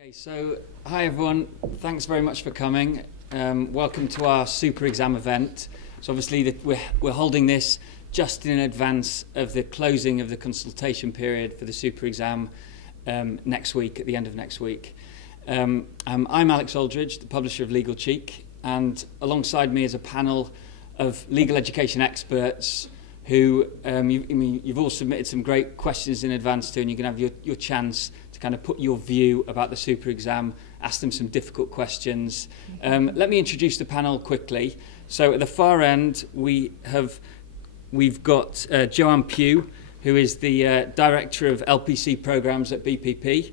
Okay, so hi everyone, thanks very much for coming. Welcome to our super exam event. So obviously we're holding this just in advance of the closing of the consultation period for the super exam next week, at the end of next week. I'm Alex Aldridge, the publisher of Legal Cheek, and alongside me is a panel of legal education experts who you've all submitted some great questions in advance to, and you can have your chance to kind of put your view about the super exam, ask them some difficult questions. Let me introduce the panel quickly. So at the far end, we've got Joanne Pugh, who is the Director of LPC Programmes at BPP.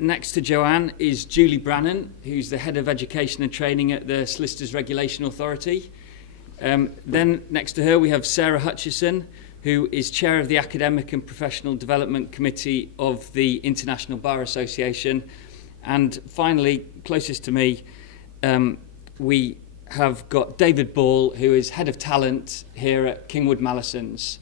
Next to Joanne is Julie Brannan, who's the Head of Education and Training at the Solicitors Regulation Authority. Then next to her we have Sarah Hutchison, who is Chair of the Academic and Professional Development Committee of the International Bar Association. And finally, closest to me, we have got David Ball, who is Head of Talent here at Kingwood Mallesons.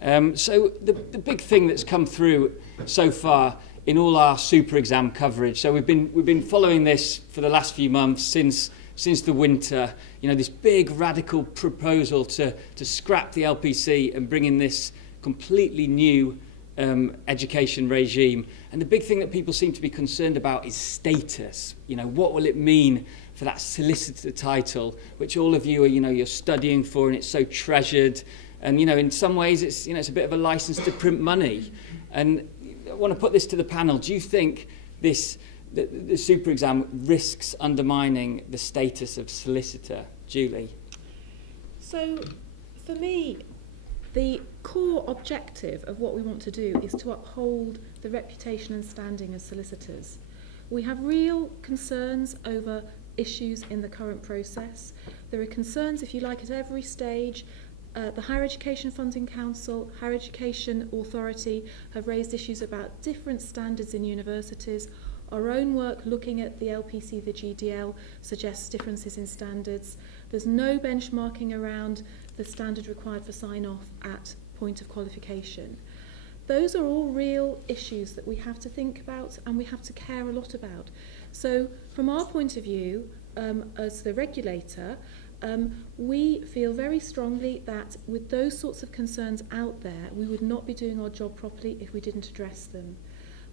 So the big thing that's come through so far in all our super exam coverage, so we've been following this for the last few months since the winter, this big radical proposal to scrap the LPC and bring in this completely new education regime. And the big thing that people seem to be concerned about is status. What will it mean for that solicitor title, which all of you are, you're studying for, and it's so treasured. And, in some ways it's a bit of a license to print money. And I want to put this to the panel. Do you think the super exam risks undermining the status of solicitor? Julie? So, for me, the core objective of what we want to do is to uphold the reputation and standing of solicitors. We have real concerns over issues in the current process. There are concerns, if you like, at every stage. The Higher Education Funding Council, Higher Education Authority have raised issues about different standards in universities. Our own work looking at the LPC, the GDL, suggests differences in standards. There's no benchmarking around the standard required for sign-off at point of qualification. Those are all real issues that we have to think about and we have to care a lot about. So from our point of view, as the regulator, we feel very strongly that with those sorts of concerns out there, we would not be doing our job properly if we didn't address them.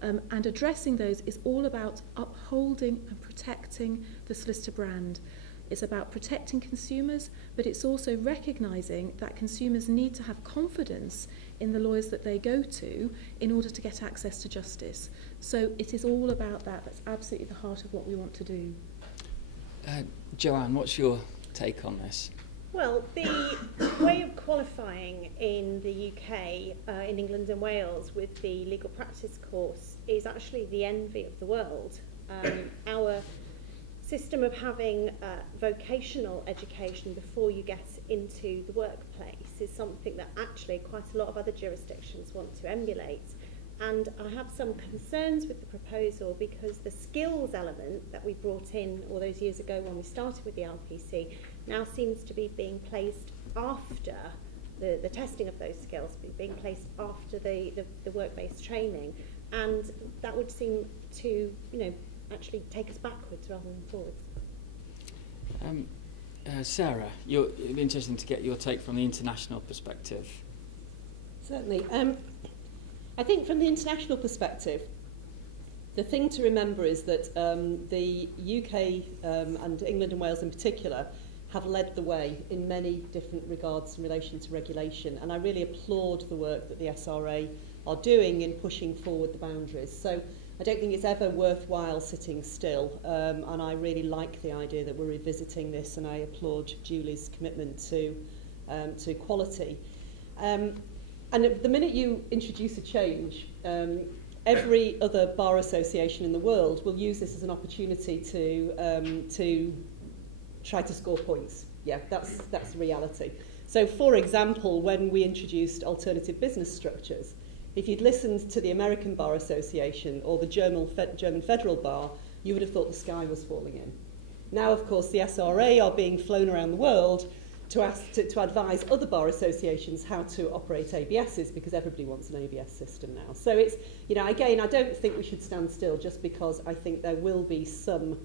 And addressing those is all about upholding and protecting the solicitor brand. It's about protecting consumers, but it's also recognising that consumers need to have confidence in the lawyers that they go to in order to get access to justice. So it is all about that. That's absolutely the heart of what we want to do. Joanne, what's your take on this? Well, the way of qualifying in the UK, in England and Wales, with the legal practice course is actually the envy of the world. Our system of having vocational education before you get into the workplace is something that actually quite a lot of other jurisdictions want to emulate. And I have some concerns with the proposal because the skills element that we brought in all those years ago when we started with the LPC now seems to be being placed after the testing of those skills, being placed after the work-based training. And that would seem to, actually take us backwards rather than forwards. Sarah, it'd be interesting to get your take from the international perspective. Certainly. I think from the international perspective, the thing to remember is that the UK and England and Wales in particular have led the way in many different regards in relation to regulation, and I really applaud the work that the SRA are doing in pushing forward the boundaries. So I don't think it's ever worthwhile sitting still, and I really like the idea that we're revisiting this, and I applaud Julie's commitment to quality. And the minute you introduce a change, every other bar association in the world will use this as an opportunity to try to score points. Yeah, that's the reality. So, for example, when we introduced alternative business structures, if you'd listened to the American Bar Association or the German Federal Bar, you would have thought the sky was falling in. Now, of course, the SRA are being flown around the world to advise other bar associations how to operate ABSs, because everybody wants an ABS system now. So it's, you know, again, I don't think we should stand still just because I think there will be some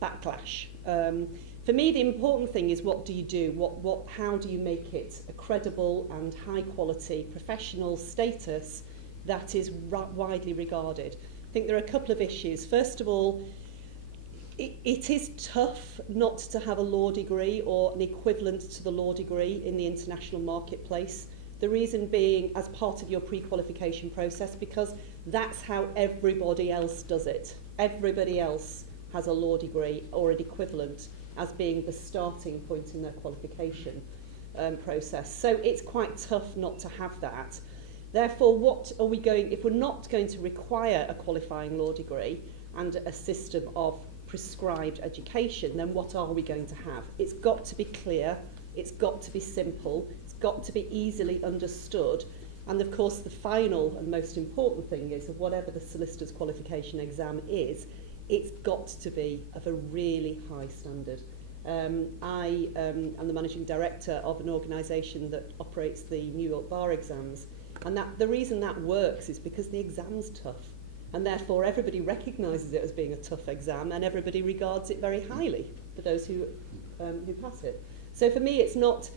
backlash. For me, the important thing is, what do you do? How do you make it a credible and high quality professional status that is widely regarded? I think there are a couple of issues. First of all, it is tough not to have a law degree or an equivalent to the law degree in the international marketplace. The reason being, as part of your pre-qualification process, because that's how everybody else does it. Everybody else has a law degree or an equivalent as being the starting point in their qualification process. So it's quite tough not to have that. Therefore, what are we going, if we're not going to require a qualifying law degree and a system of prescribed education, then what are we going to have? It's got to be clear, it's got to be simple, it's got to be easily understood, and of course the final and most important thing is that whatever the solicitor's qualification exam is, it's got to be of a really high standard. I am the managing director of an organisation that operates the New York bar exams, and the reason that works is because the exam's tough. And therefore everybody recognises it as being a tough exam, and everybody regards it very highly for those who pass it. So for me, it's not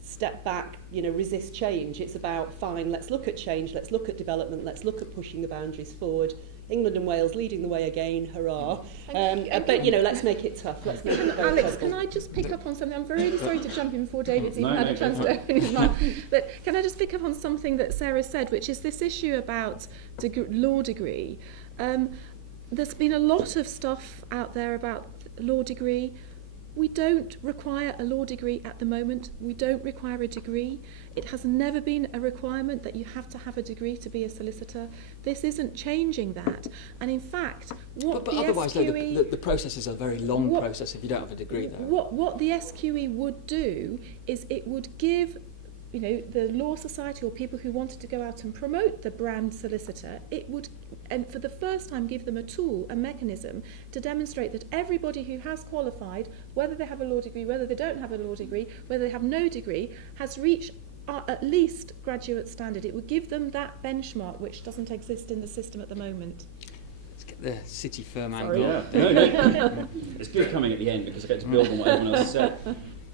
step back, you know, resist change. It's about, fine, let's look at change, let's look at development, let's look at pushing the boundaries forward. England and Wales leading the way again, hurrah. But, you know, let's make it tough. Let's make it very Alex, tough. can I just pick up on something? I'm really sorry to jump in before David's even had a chance to open his mouth. But can I just pick up on something that Sarah said, which is this issue about law degree. There's been a lot of stuff out there about law degree. We don't require a law degree at the moment. We don't require a degree. It has never been a requirement that you have to have a degree to be a solicitor. This isn't changing that. And in fact, what but the otherwise, SQE... though, the process is a very long process if you don't have a degree, though. What the SQE would do is it would give, you know, the Law Society or people who wanted to go out and promote the brand solicitor, it would, and for the first time, give them a tool, a mechanism to demonstrate that everybody who has qualified, whether they have a law degree, whether they don't have a law degree, whether they have no degree, has reached at least graduate standard. It would give them that benchmark, which doesn't exist in the system at the moment. Let's get the city firm Sorry, angle. yeah. No. It's good coming at the end because I get to build on what everyone else said.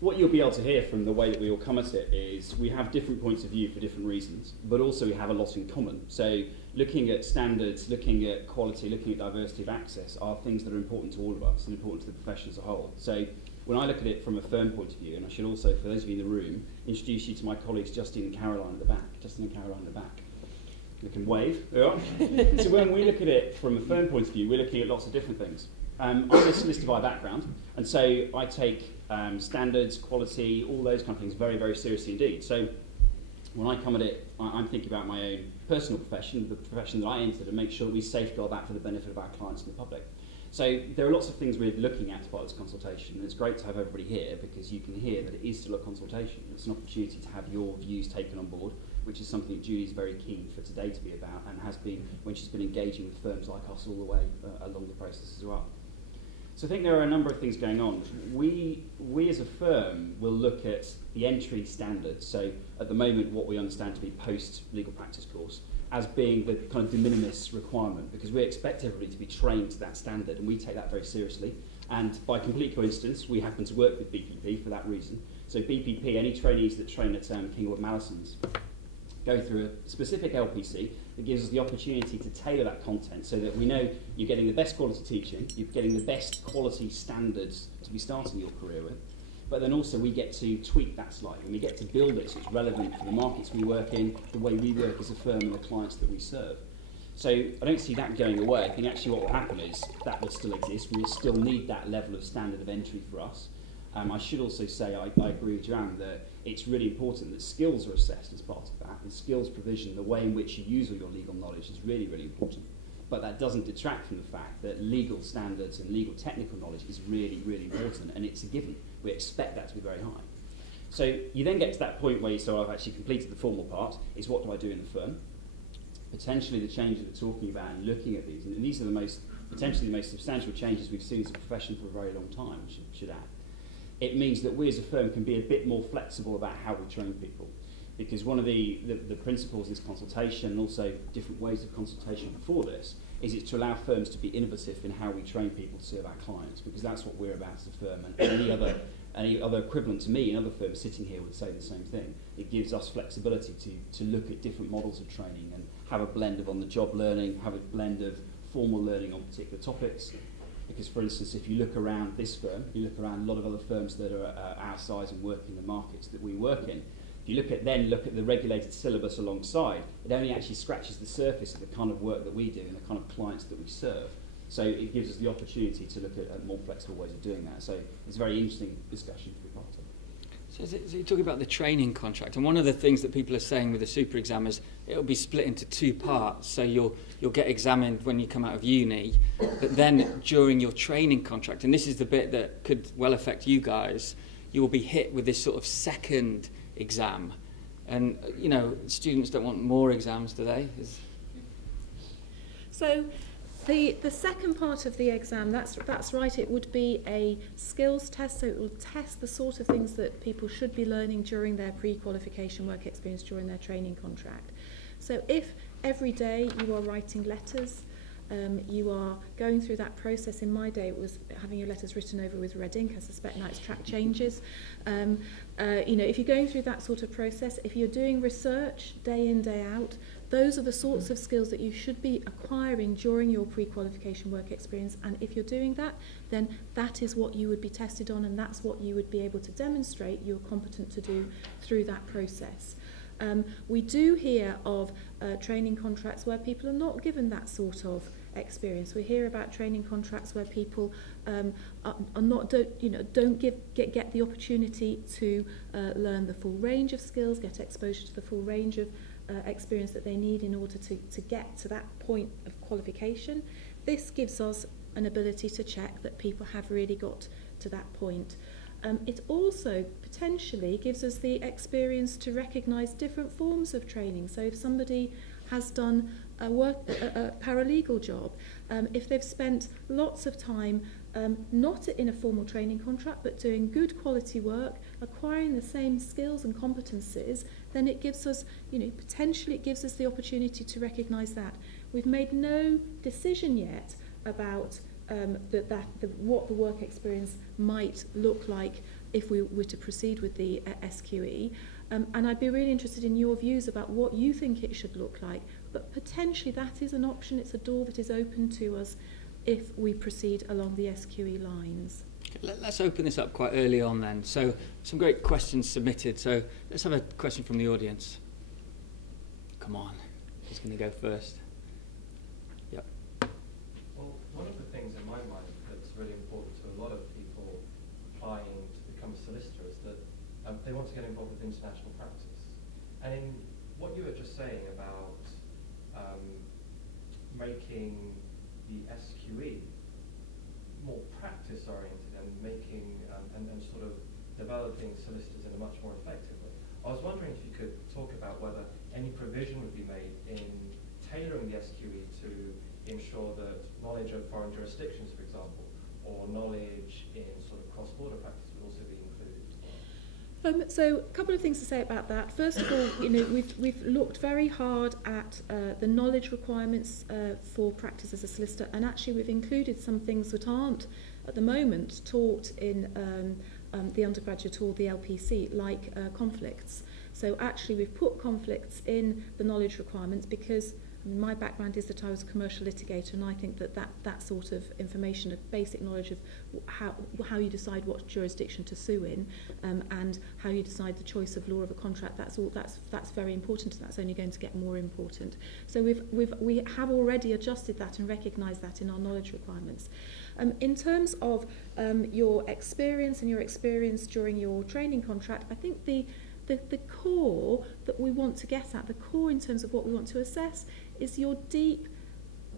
What you'll be able to hear from the way that we all come at it is we have different points of view for different reasons, but also we have a lot in common. So looking at standards, looking at quality, looking at diversity of access are things that are important to all of us and important to the profession as a whole. So when I look at it from a firm point of view, and I should also, for those of you in the room, introduce you to my colleagues Justin and Caroline at the back. Justin and Caroline at the back. We can wave. Yeah. So when we look at it from a firm point of view, we're looking at lots of different things. I'm a solicitor by background, and so I take standards, quality, all those kind of things very, very seriously indeed. So when I come at it, I'm thinking about my own personal profession, the profession that I entered, and make sure that we safeguard that for the benefit of our clients and the public. So there are lots of things we're looking at as part of this consultation, and it's great to have everybody here because you can hear that it is still a consultation. It's an opportunity to have your views taken on board, which is something Julie's very keen for today to be about, and has been when she's been engaging with firms like us all the way along the process as well. So I think there are a number of things going on. We as a firm will look at the entry standards, so at the moment what we understand to be post-legal practice course, as being the kind of de minimis requirement, because we expect everybody to be trained to that standard, and we take that very seriously. And by complete coincidence, we happen to work with BPP for that reason. So BPP, any trainees that train at King Edward Mallesons, go through a specific LPC that gives us the opportunity to tailor that content so that we know you're getting the best quality teaching, you're getting the best quality standards to be starting your career with, but then also we get to tweak that slightly and we get to build it so it's relevant for the markets we work in, the way we work as a firm and the clients that we serve. So I don't see that going away. I think actually what will happen is that will still exist. We will still need that level of standard of entry for us. I should also say I agree with Joanne that it's really important that skills are assessed as part of that, and skills provision, the way in which you use all your legal knowledge is really, really important. But that doesn't detract from the fact that legal standards and legal technical knowledge is really, really important, and it's a given. We expect that to be very high. So you then get to that point where you say, well, I've actually completed the formal part, is what do I do in the firm? Potentially the changes we're talking about and looking at these, and these are potentially the most substantial changes we've seen as a profession for a very long time, should add, it means that we as a firm can be a bit more flexible about how we train people. Because one of the principles is consultation, and also different ways of consultation before this, is it's to allow firms to be innovative in how we train people to serve our clients, because that's what we're about as a firm. And any other equivalent to me in other firms sitting here would say the same thing. It gives us flexibility to look at different models of training and have a blend of on-the-job learning, have a blend of formal learning on particular topics. Because, for instance, if you look around this firm, you look around a lot of other firms that are our size and work in the markets that we work in, if you look at the regulated syllabus alongside, it only actually scratches the surface of the kind of work that we do and the kind of clients that we serve. So it gives us the opportunity to look at more flexible ways of doing that. So it's a very interesting discussion to be part of. So you're talking about the training contract, and one of the things that people are saying with the super exam is it'll be split into two parts. So you'll get examined when you come out of uni, but then during your training contract, and this is the bit that could well affect you guys, you will be hit with this sort of second exam. And you know, students don't want more exams, do they? So the second part of the exam, that's right, it would be a skills test, so it will test the sort of things that people should be learning during their pre-qualification work experience, during their training contract. So if every day you are writing letters, you are going through that process. In my day, it was having your letters written over with red ink. I suspect now it's track changes. You know, if you're going through that sort of process, if you're doing research day in, day out, those are the sorts of skills that you should be acquiring during your pre-qualification work experience. And if you're doing that, then that is what you would be tested on, and that's what you would be able to demonstrate you're competent to do through that process. We do hear of training contracts where people are not given that sort of experience. We hear about training contracts where people don't get the opportunity to learn the full range of skills, get exposure to the full range of experience that they need in order to get to that point of qualification. This gives us an ability to check that people have really got to that point. It also potentially gives us the experience to recognise different forms of training. So if somebody has done a paralegal job, if they've spent lots of time not in a formal training contract but doing good quality work, acquiring the same skills and competencies, then it gives us, potentially it gives us the opportunity to recognise that. We've made no decision yet about what the work experience might look like if we were to proceed with the SQE. And I'd be really interested in your views about what you think it should look like. But potentially that is an option, it's a door that is open to us if we proceed along the SQE lines. Let's open this up quite early on then. So some great questions submitted. So let's have a question from the audience. Come on, who's going to go first? Yep. Well, one of the things in my mind that's really important to a lot of people applying to become a solicitor is that they want to get involved with international practice. And in what you were just saying about making the SQE more practice-oriented and making and sort of developing solicitors in a much more effective way, I was wondering if you could talk about whether any provision would be made in tailoring the SQE to ensure that knowledge of foreign jurisdictions, for example, or knowledge in sort of cross-border practice would also be included. So a couple of things to say about that. First of all, we've looked very hard at the knowledge requirements for practice as a solicitor, and actually we've included some things that aren't at the moment taught in the undergraduate or the LPC, like conflicts. So actually we've put conflicts in the knowledge requirements because my background is that I was a commercial litigator, and I think that sort of information, a basic knowledge of how you decide what jurisdiction to sue in, and how you decide the choice of law of a contract, that's very important, and that's only going to get more important. So we have already adjusted that and recognised that in our knowledge requirements. In terms of your experience during your training contract, I think the core that we want to get at, the core in terms of what we want to assess, is your deep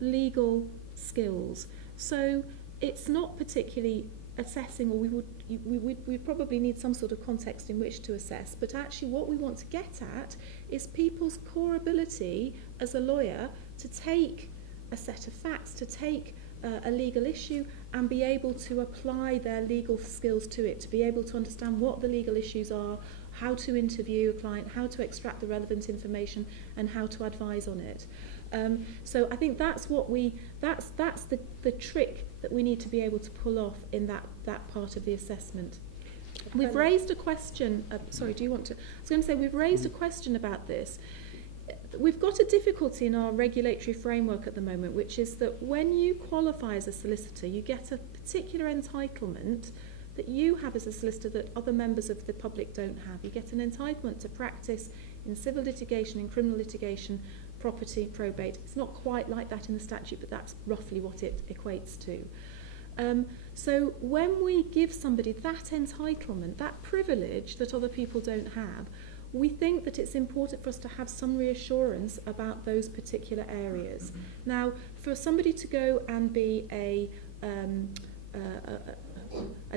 legal skills. So it's not particularly assessing, or we probably need some sort of context in which to assess, but actually what we want to get at is people's core ability as a lawyer to take a set of facts, to take a legal issue and be able to apply their legal skills to it, to be able to understand what the legal issues are, how to interview a client, how to extract the relevant information, and how to advise on it. So I think that's the trick that we need to be able to pull off in that part of the assessment. We've raised a question. Sorry, do you want to? I was going to say we've raised a question about this. We've got a difficulty in our regulatory framework at the moment, which is that when you qualify as a solicitor, you get a particular entitlement that you have as a solicitor that other members of the public don't have. You get an entitlement to practice in civil litigation, in criminal litigation, property, probate. It's not quite like that in the statute, but that's roughly what it equates to. So when we give somebody that entitlement, that privilege that other people don't have, we think that it's important for us to have some reassurance about those particular areas. Now, for somebody to go and be a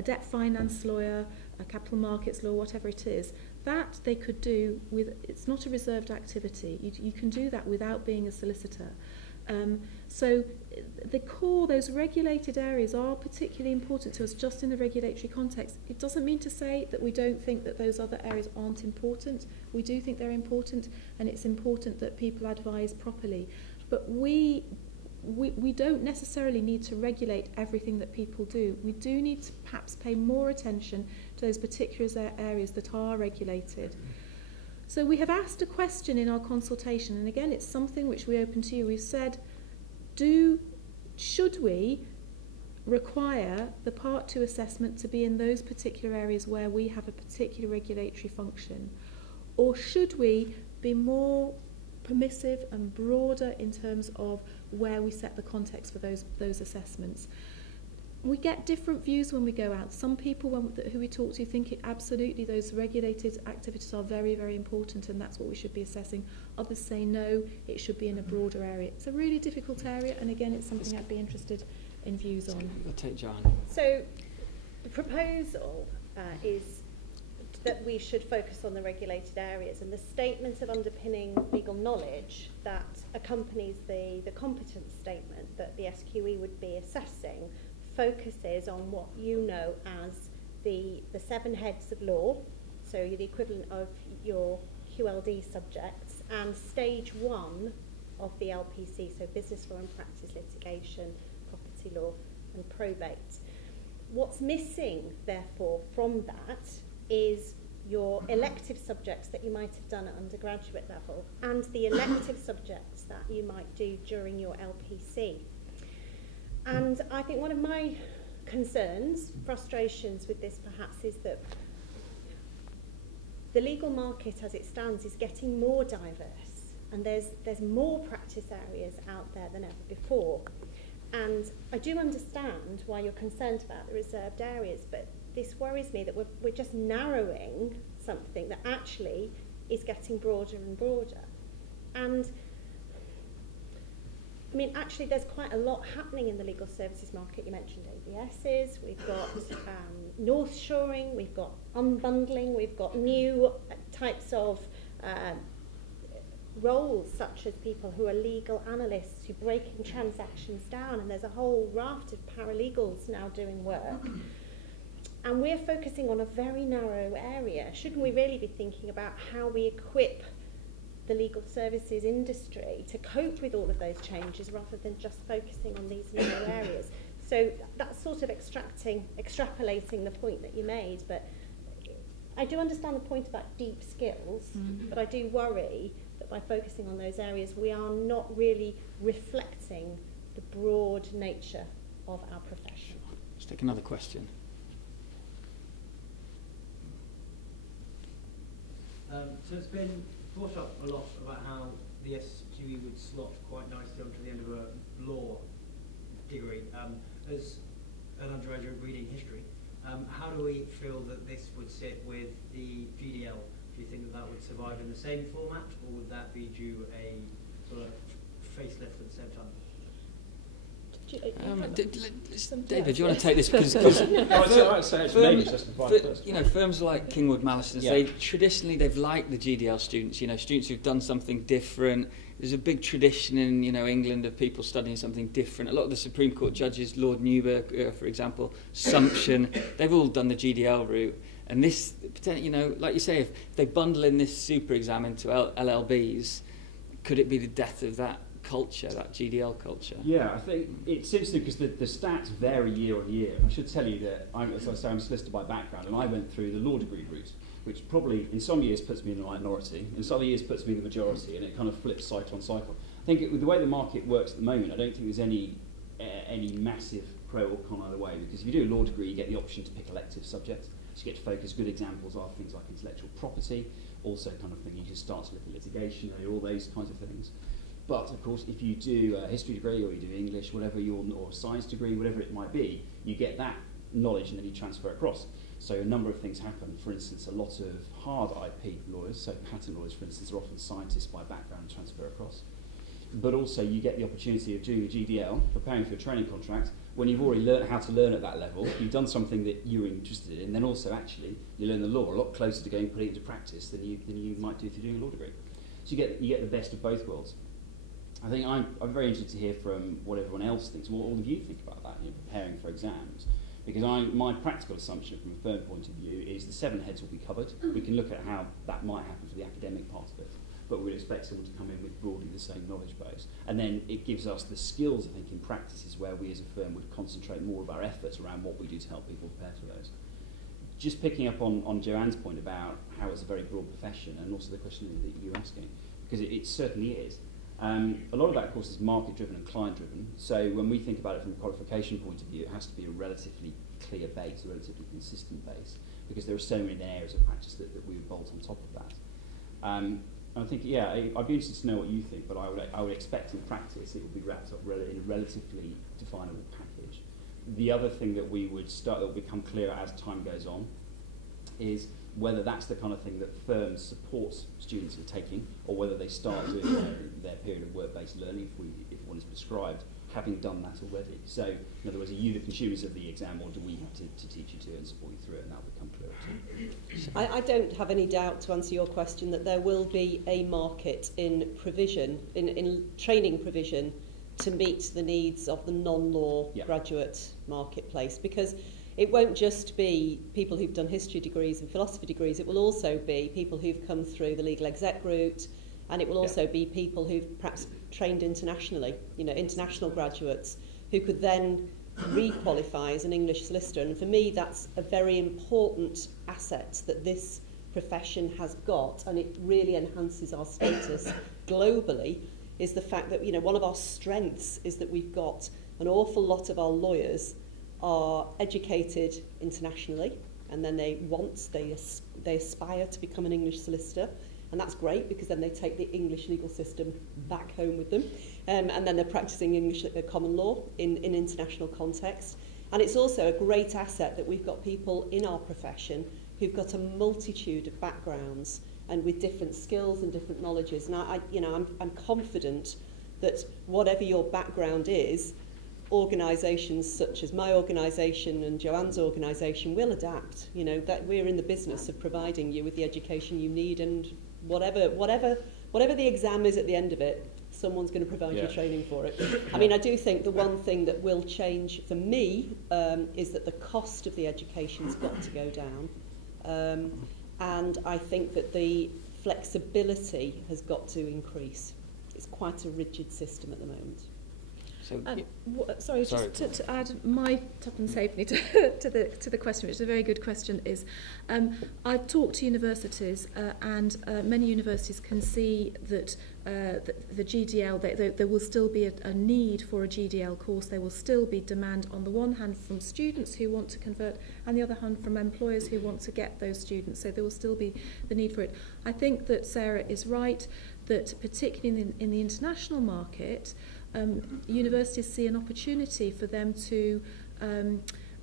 debt finance lawyer, a capital markets lawyer, whatever it is, that they could do with, it's not a reserved activity. You can do that without being a solicitor. So the core, those regulated areas are particularly important to us just in the regulatory context. It doesn't mean to say that we don't think that those other areas aren't important. We do think they're important, and it's important that people advise properly. But we don't necessarily need to regulate everything that people do. We do need to perhaps pay more attention to those particular areas that are regulated. So we have asked a question in our consultation, and again, it's something which we open to you. We've said, should we require the Part 2 assessment to be in those particular areas where we have a particular regulatory function? Or should we be more permissive and broader in terms of where we set the context for those assessments? We get different views when we go out. Some people who we talk to think absolutely those regulated activities are very, very important and that's what we should be assessing. Others say no, it should be in a broader area. It's a really difficult area, and again, it's something I'd be interested in views on. I'll take John. So the proposal is that we should focus on the regulated areas, and the statement of underpinning legal knowledge that accompanies the competence statement that the SQE would be assessing focuses on what you know as the 7 heads of law, so the equivalent of your QLD subjects, and stage 1 of the LPC, so business law and practice litigation, property law and probate. What's missing, therefore, from that is your elective subjects that you might have done at undergraduate level and the elective subjects that you might do during your LPC. And I think one of my concerns, frustrations with this perhaps, is that the legal market as it stands is getting more diverse, and there's more practice areas out there than ever before. And I do understand why you're concerned about the reserved areas, but this worries me that we're just narrowing something that actually is getting broader and broader. And I mean, actually, there's quite a lot happening in the legal services market. You mentioned ABSs, we've got north shoring, we've got unbundling, we've got new types of roles, such as people who are legal analysts who breaking transactions down, and there's a whole raft of paralegals now doing work. And we're focusing on a very narrow area. Shouldn't we really be thinking about how we equip the legal services industry to cope with all of those changes rather than just focusing on these narrow areas? So that's sort of extrapolating the point that you made, but I do understand the point about deep skills, but I do worry that by focusing on those areas, we are not really reflecting the broad nature of our profession. Let's take another question. So it's been brought up a lot about how the SQE would slot quite nicely onto the end of a law degree. As an undergraduate reading history, how do we feel that this would sit with the GDL? Do you think that would survive in the same format, or would that be due a sort of facelift at the same time? David, do you want to take this? Because firms like Kingwood Mallison, they've liked the GDL students. Students who've done something different. There's a big tradition in England of people studying something different. A lot of the Supreme Court judges, Lord Newberg, for example, Sumption, they've all done the GDL route. And this, like you say, if they bundle in this super exam into LLBs, could it be the death of that culture, that GDL culture? Yeah, I think it's interesting because the stats vary year on year. I should tell you that, as I say, I'm a solicitor by background, and I went through the law degree route, which probably in some years puts me in the minority, in some years puts me in the majority, and it kind of flips cycle on cycle. I think with the way the market works at the moment, I don't think there's any massive pro or con either way, because if you do a law degree, you get the option to pick elective subjects. So you get to focus. Good examples are things like intellectual property, also kind of thing you can start to look at litigation, all those kinds of things. But of course, if you do a history degree or you do English, whatever or a science degree, whatever it might be, you get that knowledge and then you transfer across. So a number of things happen. For instance, a lot of hard IP lawyers, so patent lawyers, for instance, are often scientists by background and transfer across. But also you get the opportunity of doing a GDL, preparing for a training contract, when you've already learned how to learn at that level, you've done something that you're interested in, then also actually you learn the law a lot closer to going and putting it into practice than you might do if you're doing a law degree. So you get the best of both worlds. I think I'm very interested to hear from what everyone else thinks, what all of you think about that, preparing for exams. Because my practical assumption from a firm point of view is the 7 heads will be covered. We can look at how that might happen for the academic part of it, but we'd expect someone to come in with broadly the same knowledge base. And then it gives us the skills, I think, in practice is where we as a firm would concentrate more of our efforts around what we do to help people prepare for those. Just picking up on Joanne's point about how it's a very broad profession, and also the question that you're asking, because it certainly is. A lot of that, of course, is market-driven and client-driven. So when we think about it from a qualification point of view, it has to be a relatively clear base, a relatively consistent base, because there are so many areas of practice that we would bolt on top of that. And I think, I'd be interested to know what you think, but I would expect in practice it would be wrapped up in a relatively definable package. The other thing that that will become clearer as time goes on is whether that's the kind of thing that firms support students in taking, or whether they start doing their period of work-based learning, if one is prescribed, having done that already. So, in other words, are you the consumers of the exam, or do we have to teach you to and support you through it, and that will become clearer too? I don't have any doubt, to answer your question, that there will be a market in provision, in training provision, to meet the needs of the non-law graduate marketplace, because it won't just be people who've done history degrees and philosophy degrees, it will also be people who've come through the legal exec route, and it will also be people who've perhaps trained internationally, international graduates, who could then re-qualify as an English solicitor. And for me, that's a very important asset that this profession has got, and it really enhances our status globally, is the fact that, one of our strengths is that we've got an awful lot of our lawyers are educated internationally, and then they aspire to become an English solicitor, and that's great because then they take the English legal system back home with them, and then they're practicing English common law in international context. And it's also a great asset that we've got people in our profession who've got a multitude of backgrounds and with different skills and different knowledges. And I'm confident that whatever your background is, organisations such as my organisation and Joanne's organisation will adapt. That we're in the business of providing you with the education you need, and whatever the exam is at the end of it, someone's going to provide you training for it. I mean, I do think the one thing that will change for me is that the cost of the education's got to go down, and I think that the flexibility has got to increase. It's quite a rigid system at the moment. Sorry, just to add my tuppence halfpenny to the question, which is a very good question, is I've talked to universities and many universities can see that the GDL, there will still be a need for a GDL course. There will still be demand on the one hand from students who want to convert, and the other hand from employers who want to get those students. So there will still be the need for it. I think that Sarah is right, that particularly in the international market, universities see an opportunity for them to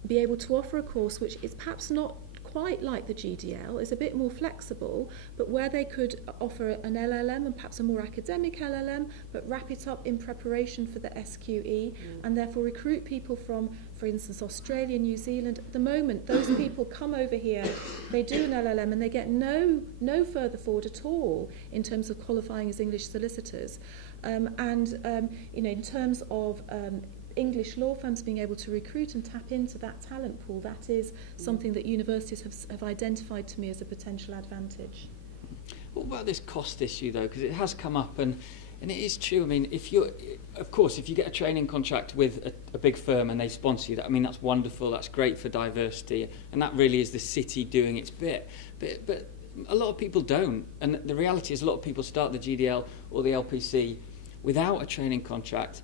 be able to offer a course which is perhaps not quite like the GDL, is a bit more flexible, but where they could offer an LLM and perhaps a more academic LLM, but wrap it up in preparation for the SQE and therefore recruit people from, for instance, Australia, New Zealand. At the moment, those people come over here, they do an LLM and they get no further forward at all in terms of qualifying as English solicitors. In terms of English law firms being able to recruit and tap into that talent pool, that is something that universities have identified to me as a potential advantage. What about this cost issue, though? Because it has come up, and it is true. I mean, if you get a training contract with a big firm and they sponsor you, that's wonderful. That's great for diversity, and that really is the city doing its bit. But a lot of people don't, and the reality is a lot of people start the GDL or the LPC without a training contract.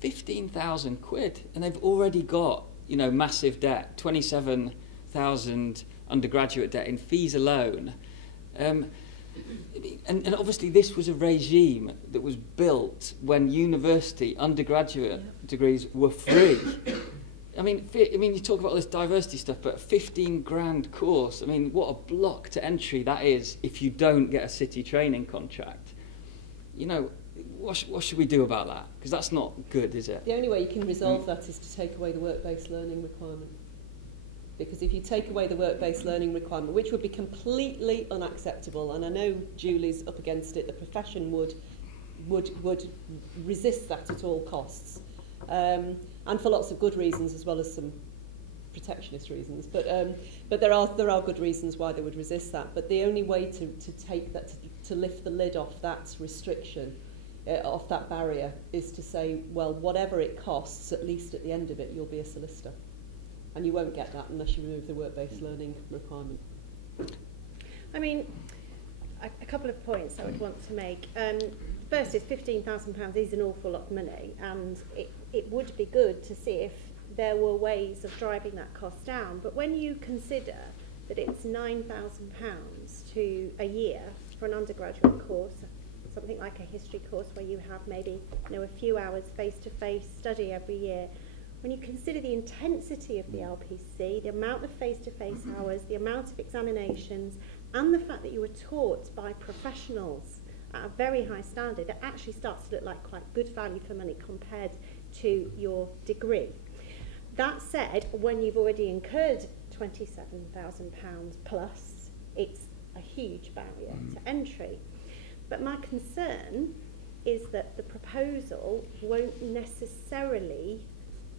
15,000 quid, and they've already got, massive debt, 27,000 undergraduate debt in fees alone. And obviously this was a regime that was built when university undergraduate degrees were free. You talk about all this diversity stuff, but a 15 grand course, what a block to entry that is if you don't get a city training contract. What should we do about that? Because that's not good, is it? The only way you can resolve that is to take away the work-based learning requirement. Because if you take away the work-based learning requirement, which would be completely unacceptable, and I know Julie's up against it, the profession would resist that at all costs, and for lots of good reasons as well as some protectionist reasons. But there are good reasons why they would resist that. But the only way to take that, to lift the lid off that restriction, off that barrier, is to say, well, whatever it costs, at least at the end of it, you'll be a solicitor. And you won't get that unless you remove the work-based learning requirement. A couple of points I would want to make. First is £15,000 is an awful lot of money, and it would be good to see if there were ways of driving that cost down. But when you consider that it's £9,000 to a year for an undergraduate course, something like a history course where you have maybe a few hours face-to-face study every year, when you consider the intensity of the LPC, the amount of face-to-face hours, the amount of examinations, and the fact that you were taught by professionals at a very high standard, it actually starts to look like quite good value for money compared to your degree. That said, when you've already incurred £27,000 plus, it's a huge barrier to entry. But my concern is that the proposal won't necessarily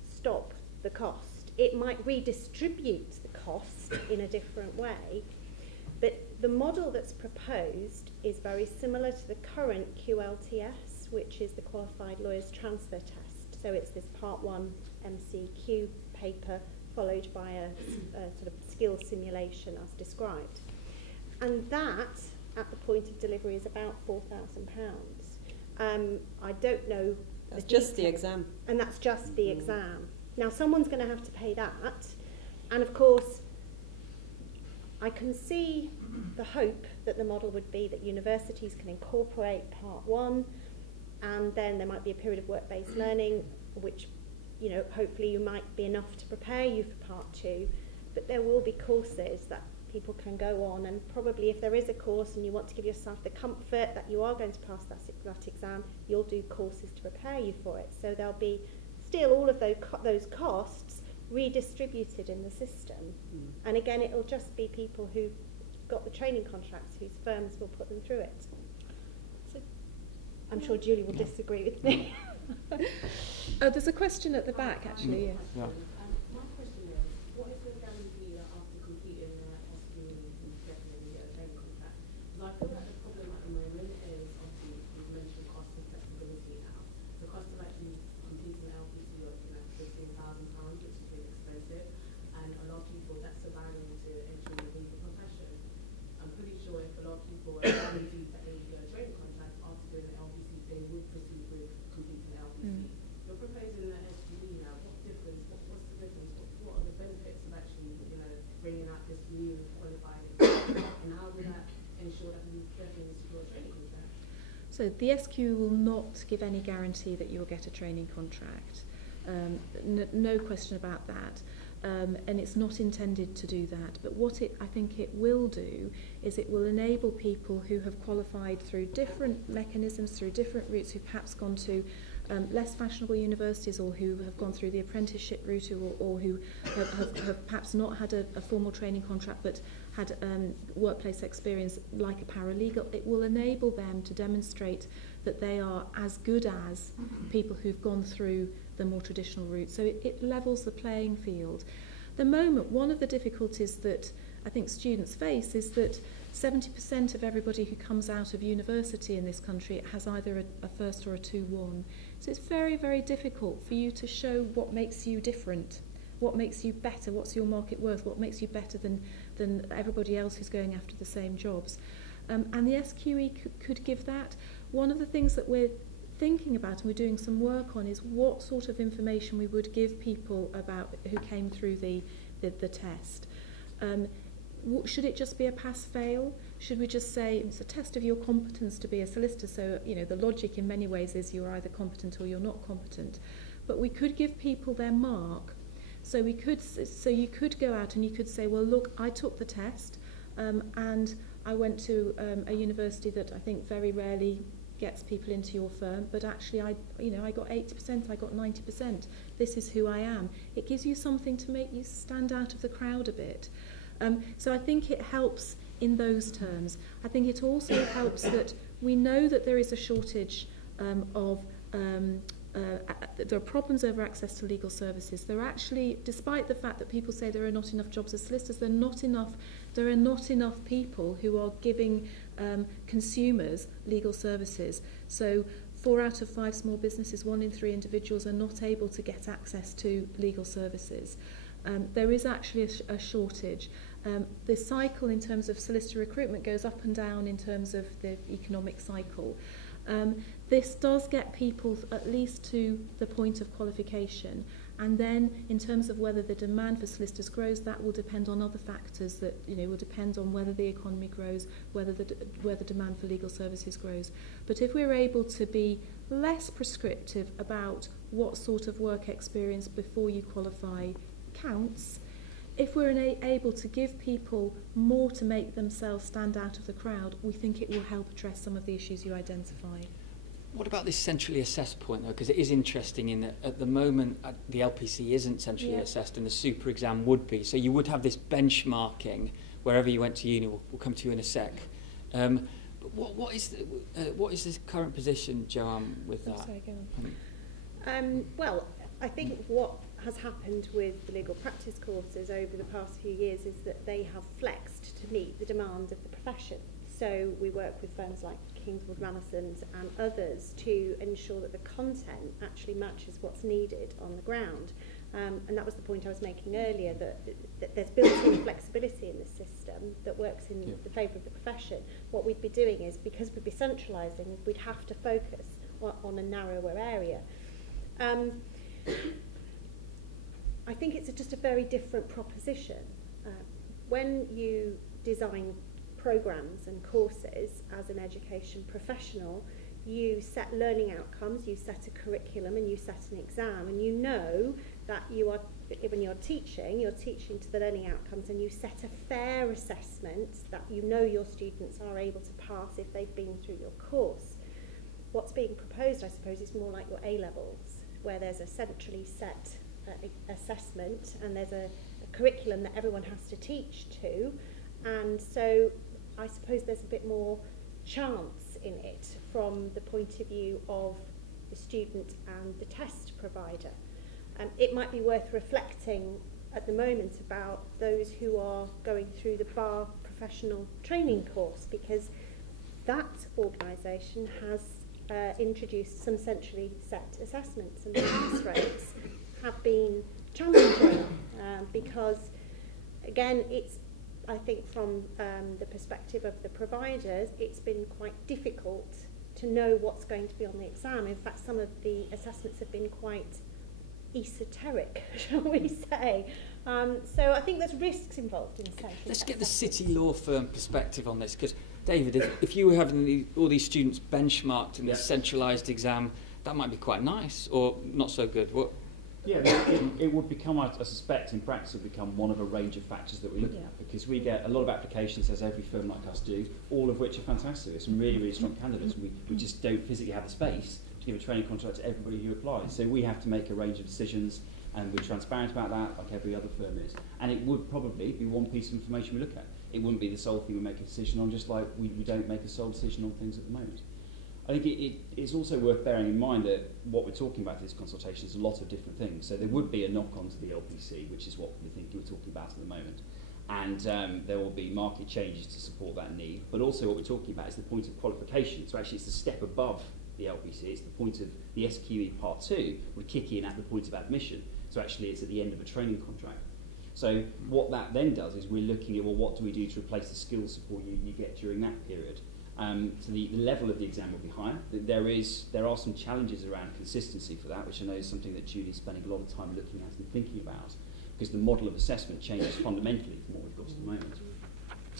stop the cost. It might redistribute the cost in a different way, but the model that's proposed is very similar to the current QLTS, which is the Qualified Lawyers Transfer Test. So it's this Part 1 MCQ paper followed by a sort of skill simulation as described. And that, at the point of delivery, is about £4,000. I don't know. That's just the exam. And that's just the exam. Now, someone's going to have to pay that. And of course, I can see the hope that the model would be that universities can incorporate Part 1, and then there might be a period of work-based learning, which, hopefully you might be enough to prepare you for Part 2. But there will be courses that people can go on, and probably if there is a course and you want to give yourself the comfort that you are going to pass that exam, you'll do courses to prepare you for it. So there'll be still all of those costs redistributed in the system. And again, it'll just be people who got the training contracts whose firms will put them through it. So I'm sure Julie will disagree with me. Oh, there's a question at the back, actually. Yes. Yeah. My question is, what is the guarantee that after completing the SQE you definitely get a training contract? Because I feel like the problem at the moment is, obviously, you've mentioned cost and flexibility now. The cost of actually completing the LPC are £15,000, which is really expensive, and a lot of people, that's a barrier to entering the legal profession. I'm pretty sure if a lot of people are guaranteed that they will get a training contract after doing the LPC, they would proceed with completing the LPC. You're proposing the SQE now. What's the difference? What are the benefits of actually, bringing out this new qualified exam? And how will that ensure that we definitely secure a training contract? So the SQ will not give any guarantee that you will get a training contract. No question about that. and it's not intended to do that. But what I think it will do is it will enable people who have qualified through different mechanisms, through different routes, who've perhaps gone to less fashionable universities, or who have gone through the apprenticeship route, or who have perhaps not had a formal training contract but had workplace experience like a paralegal. It will enable them to demonstrate that they are as good as people who've gone through the more traditional route. So it levels the playing field. The moment, one of the difficulties that I think students face is that 70% of everybody who comes out of university in this country has either a first or a 2-1. So it's very, very difficult for you to show what makes you different, what makes you better, what's your market worth, what makes you better than everybody else who's going after the same jobs. And the SQE could give that. One of the things that we're thinking about and we're doing some work on is what sort of information we would give people about who came through the test. Should it just be a pass-fail? Should we just say it's a test of your competence to be a solicitor? So, you know, the logic in many ways is you're either competent or you're not competent. But we could give people their mark. So you could go out and you could say, well, look, I took the test and I went to a university that I think very rarely gets people into your firm, but actually I got 80%, I got 90%. This is who I am. It gives you something to make you stand out of the crowd a bit. So I think it helps in those terms. I think it also helps that we know that there is a shortage there are problems over access to legal services. There are actually, despite the fact that people say there are not enough jobs as solicitors, there are not enough people who are giving consumers legal services. So 4 out of 5 small businesses, 1 in 3 individuals are not able to get access to legal services. There is actually a shortage. The cycle in terms of solicitor recruitment goes up and down in terms of the economic cycle. This does get people at least to the point of qualification, and then in terms of whether the demand for solicitors grows, that will depend on other factors that will depend on whether the economy grows, whether demand for legal services grows. But if we're able to be less prescriptive about what sort of work experience before you qualify counts, if we're able to give people more to make themselves stand out of the crowd, we think it will help address some of the issues you identify. What about this centrally assessed point, though? Because it is interesting in that at the moment the LPC isn't centrally assessed and the super exam would be. So you would have this benchmarking wherever you went to uni. We'll come to you in a sec. But what is the current position, Joanne, with that? Sorry, go on. Well, I think what has happened with the legal practice courses over the past few years is that they have flexed to meet the demand of the profession. So we work with firms like Kingswood Mallesons and others to ensure that the content actually matches what's needed on the ground. And that was the point I was making earlier, that there's built-in flexibility in the system that works in the favour of the profession. What we'd be doing is, because we'd be centralising, we'd have to focus on a narrower area. I think it's just a very different proposition. When you design programmes and courses as an education professional, you set learning outcomes, you set a curriculum and you set an exam, and you know that when you're teaching to the learning outcomes, and you set a fair assessment that you know your students are able to pass if they've been through your course. What's being proposed, I suppose, is more like your A-levels, where there's a centrally set assessment and there's a curriculum that everyone has to teach to, and so I suppose there's a bit more chance in it from the point of view of the student and the test provider. It might be worth reflecting at the moment about those who are going through the bar professional training course, because that organisation has introduced some centrally set assessments, and the pass rates have been challenging because, again, it's, I think from the perspective of the providers, it's been quite difficult to know what's going to be on the exam. In fact, some of the assessments have been quite esoteric, shall we say. So I think there's risks involved in central. Let's get the city law firm perspective on this, because David, if you were having all these students benchmarked in this centralised exam, that might be quite nice or not so good. What? Yeah, it would become, I suspect, in practice, it would become one of a range of factors that we look at, because we get a lot of applications, as every firm like us do, all of which are fantastic. There's some really, really strong candidates. We just don't physically have the space to give a training contract to everybody who applies. So we have to make a range of decisions, and we're transparent about that, like every other firm is. And it would probably be one piece of information we look at. It wouldn't be the sole thing we make a decision on, just like we don't make a sole decision on things at the moment. I think it's also worth bearing in mind that what we're talking about in this consultation is a lot of different things. So there would be a knock-on to the LPC, which is what we think we're talking about at the moment. And there will be market changes to support that need. But also what we're talking about is the point of qualification. So actually it's the step above the LPC. It's the point of the SQE Part 2 would kick in at the point of admission. So actually it's at the end of a training contract. So what that then does is we're looking at, well, what do we do to replace the skills support you get during that period? So the level of the exam will be higher. There are some challenges around consistency for that, which I know is something that Julie's spending a lot of time looking at and thinking about, because the model of assessment changes fundamentally from what we've got at the moment.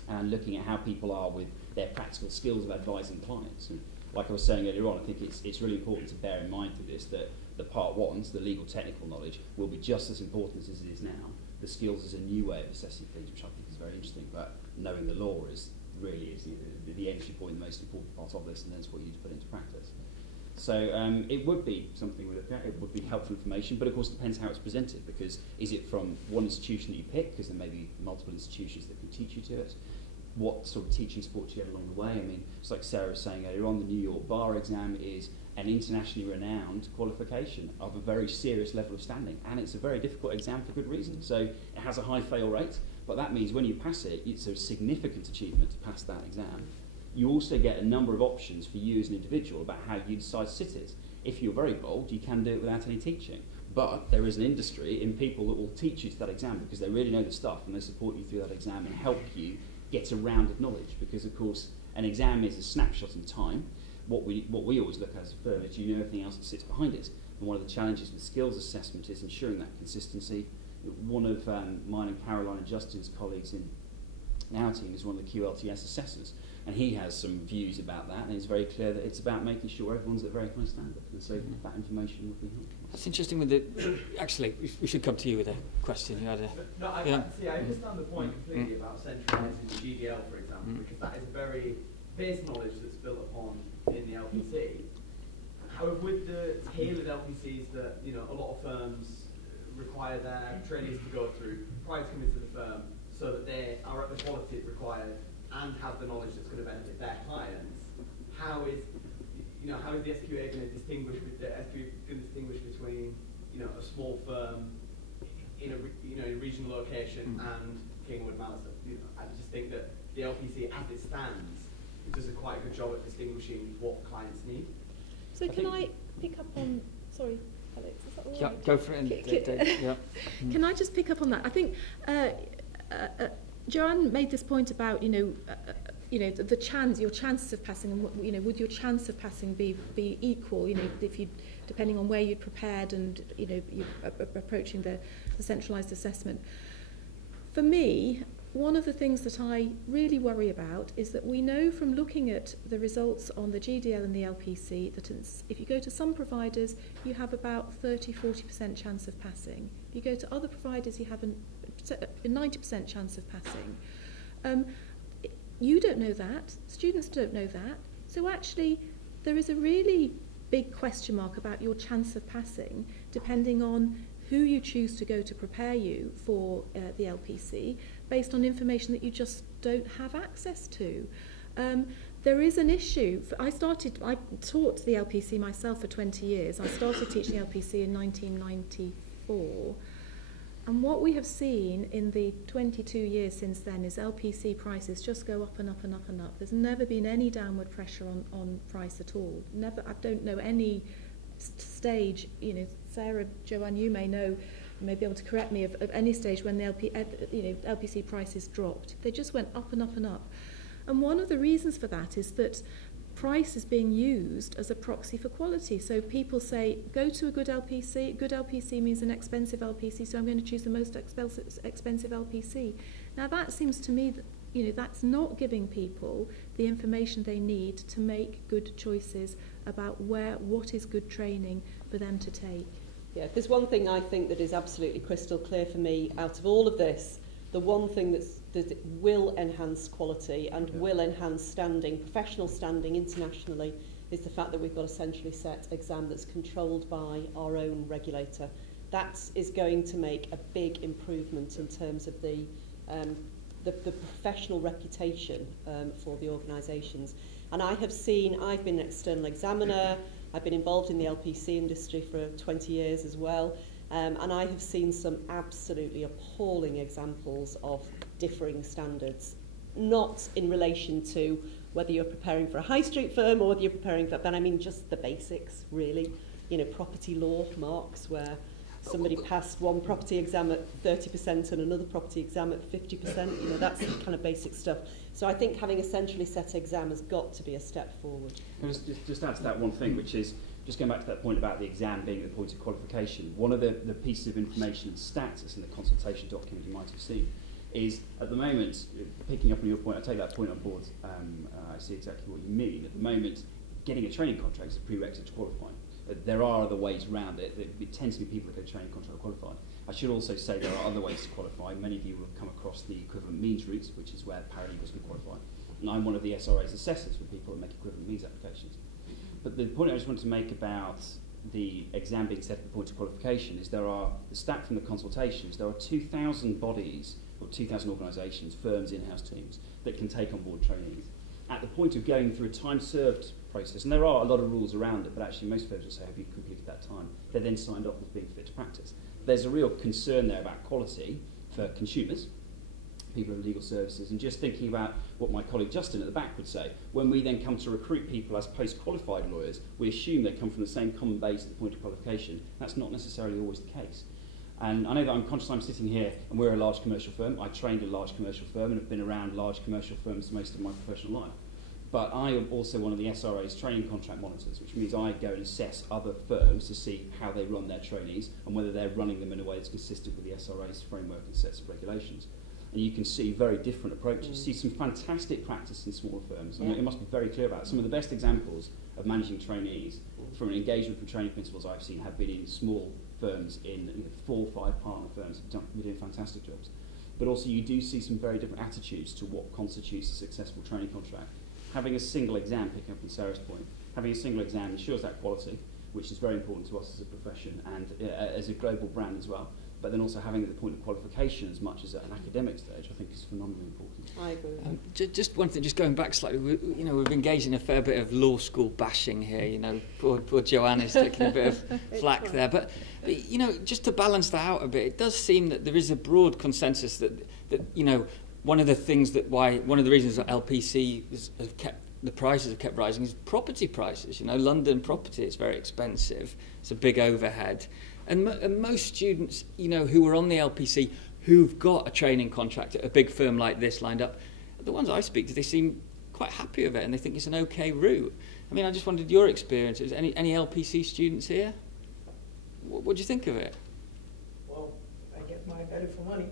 And looking at how people are with their practical skills of advising clients. And like I was saying earlier on, I think it's really important to bear in mind for this that the part ones, the legal technical knowledge, will be just as important as it is now. The skills is a new way of assessing things, which I think is very interesting, but knowing the law is really the entry point, the most important part of this, and then it's what you put into practice. So it would be something we look at. It would be helpful information, but of course it depends how it's presented, because is it from one institution that you pick, because there may be multiple institutions that can teach you to it? What sort of teaching support do you get along the way? I mean, it's like Sarah was saying earlier on, the New York bar exam is an internationally renowned qualification of a very serious level of standing, and it's a very difficult exam for good reason. So it has a high fail rate, but that means when you pass it, it's a significant achievement to pass that exam. You also get a number of options for you as an individual about how you decide to sit it. If you're very bold, you can do it without any teaching. But there is an industry in people that will teach you to that exam because they really know the stuff and they support you through that exam and help you get a rounded knowledge. Because, of course, an exam is a snapshot in time. What we always look at as a firm is, do you know everything else that sits behind it? And one of the challenges with skills assessment is ensuring that consistency. One of mine and Caroline and Justin's colleagues in our team is one of the QLTS assessors, and he has some views about that, and it's very clear that it's about making sure everyone's at a very high standard, and so that information would be helpful. That's interesting with the... Actually, we should come to you with a question. You had a... No, I understand the point completely about centralising the GDL, for example, because that is a very base knowledge that's built upon in the LPC. However, with the tailored LPCs that a lot of firms require their trainees to go through prior to coming to the firm, so that they are at the quality required and have the knowledge that's going to benefit their clients, how is the SQA going to distinguish between a small firm in a regional location and Kingwood Mallow? I just think that the LPC as it stands does a quite good job at distinguishing what clients need. So can I pick up on, sorry Alex, is that all right? Yeah, go for it. Can I just pick up on that? I think Joanne made this point about the chance, your chances of passing, and would your chance of passing be equal? If you, depending on where you're prepared and you're approaching the centralised assessment. For me, one of the things that I really worry about is that we know from looking at the results on the GDL and the LPC that if you go to some providers, you have about 30-40% chance of passing. If you go to other providers, you have a 90% chance of passing. You don't know that, students don't know that, so actually there is a really big question mark about your chance of passing depending on who you choose to go to prepare you for the LPC based on information that you just don't have access to. There is an issue. I taught the LPC myself for 20 years. I started teaching LPC in 1994. And what we have seen in the 22 years since then is LPC prices just go up and up and up and up. There's never been any downward pressure on price at all. Never. I don't know any stage, Sarah, Joanne, you may know, you may be able to correct me, of any stage when the LPC prices dropped. They just went up and up and up. And one of the reasons for that is that price is being used as a proxy for quality. So people say, go to a good LPC. Good LPC means an expensive LPC, so I'm going to choose the most expensive LPC. Now that seems to me that that's not giving people the information they need to make good choices about what is good training for them to take. Yeah, if there's one thing I think that is absolutely crystal clear for me out of all of this, the one thing that will enhance quality and will enhance standing, professional standing internationally, is the fact that we've got a centrally set exam that's controlled by our own regulator. That is going to make a big improvement in terms of the professional reputation for the organisations. And I've been an external examiner, I've been involved in the LPC industry for 20 years as well, and I have seen some absolutely appalling examples of differing standards, not in relation to whether you're preparing for a high street firm or whether you're preparing for, but I mean just the basics really, you know, property law marks where somebody passed one property exam at 30% and another property exam at 50%, you know, that's the kind of basic stuff. So I think having a centrally set exam has got to be a step forward. Just add to that one thing, which is, just going back to that point about the exam being at the point of qualification, one of the pieces of information and stats that's in the consultation document you might have seen is, at the moment, picking up on your point, I take that point on board, I see exactly what you mean. At the moment, getting a training contract is a prerequisite to qualifying. There are other ways around it. It tends to be people that get a training contract qualified. I should also say there are other ways to qualify. Many of you will have come across the equivalent means routes, which is where paralegals can qualify. And I'm one of the SRA's assessors for people that make equivalent means applications. But the point I just wanted to make about the exam being set at the point of qualification is there are, the stat from the consultations, there are 2,000 bodies or 2,000 organisations, firms, in-house teams that can take on board trainees. At the point of going through a time-served process, and there are a lot of rules around it, but actually most firms will say, have you completed that time? They're then signed off as being fit to practice. There's a real concern there about quality for consumers, people in legal services, and just thinking about what my colleague Justin at the back would say. When we then come to recruit people as post-qualified lawyers, we assume they come from the same common base at the point of qualification. That's not necessarily always the case. And I know that I'm conscious I'm sitting here and we're a large commercial firm. I trained a large commercial firm and have been around large commercial firms most of my professional life. But I am also one of the SRA's training contract monitors, which means I go and assess other firms to see how they run their trainees and whether they're running them in a way that's consistent with the SRA's framework and sets of regulations. And you can see very different approaches. See some fantastic practice in smaller firms. I mean, it must be very clear about it. Some of the best examples of managing trainees from an engagement from training principals I've seen have been in small firms, in 4 or 5 partner firms who are doing fantastic jobs. But also you do see some very different attitudes to what constitutes a successful training contract. Having a single exam, picking up on Sarah's point, having a single exam ensures that quality, which is very important to us as a profession and as a global brand as well. But then also having it at the point of qualification as much as at an academic stage, I think is phenomenally important. I agree. Just one thing, just going back slightly, we've engaged in a fair bit of law school bashing here, poor Joanna's taking a bit of flack there. But, just to balance that out a bit, it does seem that there is a broad consensus that one of the reasons that LPC the prices have kept rising is property prices. London property is very expensive. It's a big overhead. And most students, who are on the LPC, who've got a training contract at a big firm like this lined up, the ones I speak to, they seem quite happy with it and they think it's an okay route. I mean, I just wondered your experiences. Any LPC students here? What do you think of it? Well, I get my value for money.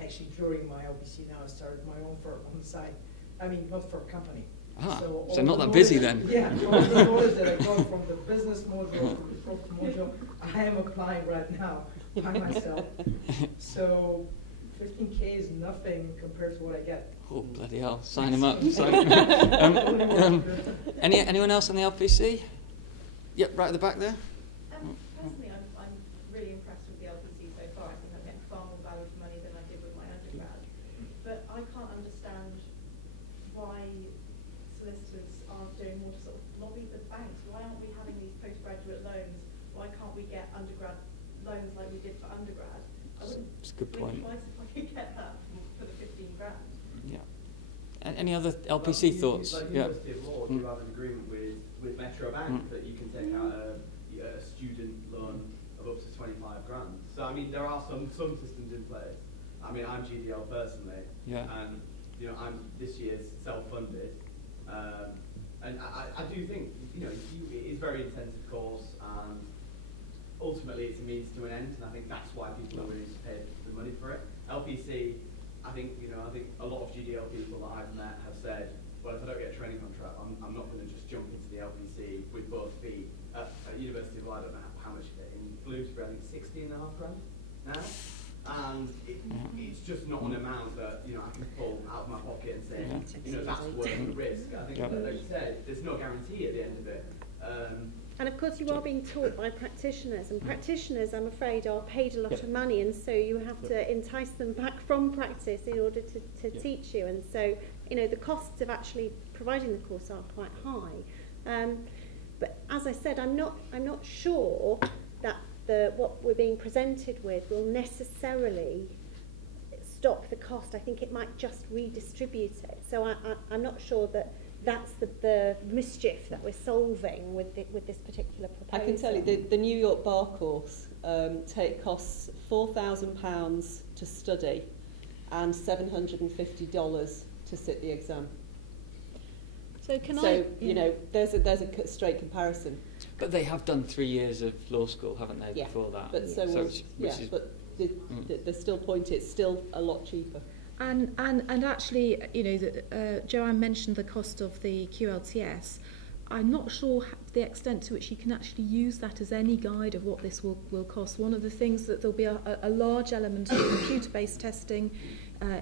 Actually, during my LPC now, I started my own firm on the side. I mean, not for a company. So not that busy then. Yeah, all the knowledge that I got from the business module to the profit module, I am applying right now by myself. So 15K is nothing compared to what I get. Oh, bloody hell. Sign him up. Anyone else on the LPC? Yep, right at the back there. Personally, I'm really impressed with the LPC so far. I think I'm getting far more value for money than I did with my undergrad. But I can't understand why solicitors aren't doing more to sort of lobby the banks. Why aren't we having these postgraduate loans? Why can't we get undergrad loans like we did for undergrad? I wouldn't That's a good point. blink twice if I could get that for the 15 grand. Yeah. Any other LPC thoughts? Like University of Law, you have an agreement with Metro Bank that you can take out a student loan of up to 25 grand. So I mean, there are some systems in place. I mean, I'm GDL personally, and this year's self-funded, and I do think it is a very intensive course, and ultimately it's a means to an end, and I think that's why people are willing to pay the money for it. LPC, I think a lot of GDL people that I've met have said, well, if I don't get a training contract, I'm not going to just jump into the LPC with both feet. At University of Law, I don't know how much you get in now, and it's just not an amount that I can pull out of my pocket and say that's worth the risk. I think, like you said, there's no guarantee at the end of it. And of course you are being taught by practitioners, and practitioners, I'm afraid, are paid a lot of money, and so you have to entice them back from practice in order to teach you, and so the costs of actually providing the course are quite high. But as I said, I'm not sure that what we're being presented with will necessarily stop the cost. I think it might just redistribute it. So I'm not sure that that's the mischief that we're solving with this particular proposal. I can tell you the New York Bar course costs £4,000 to study and $750 to sit the exam. So there's a straight comparison. But they have done 3 years of law school, haven't they, before that? But the still point, it's still a lot cheaper. And actually, Joanne mentioned the cost of the QLTS. I'm not sure the extent to which you can actually use that as any guide of what this will cost. One of the things that there'll be a large element of computer-based testing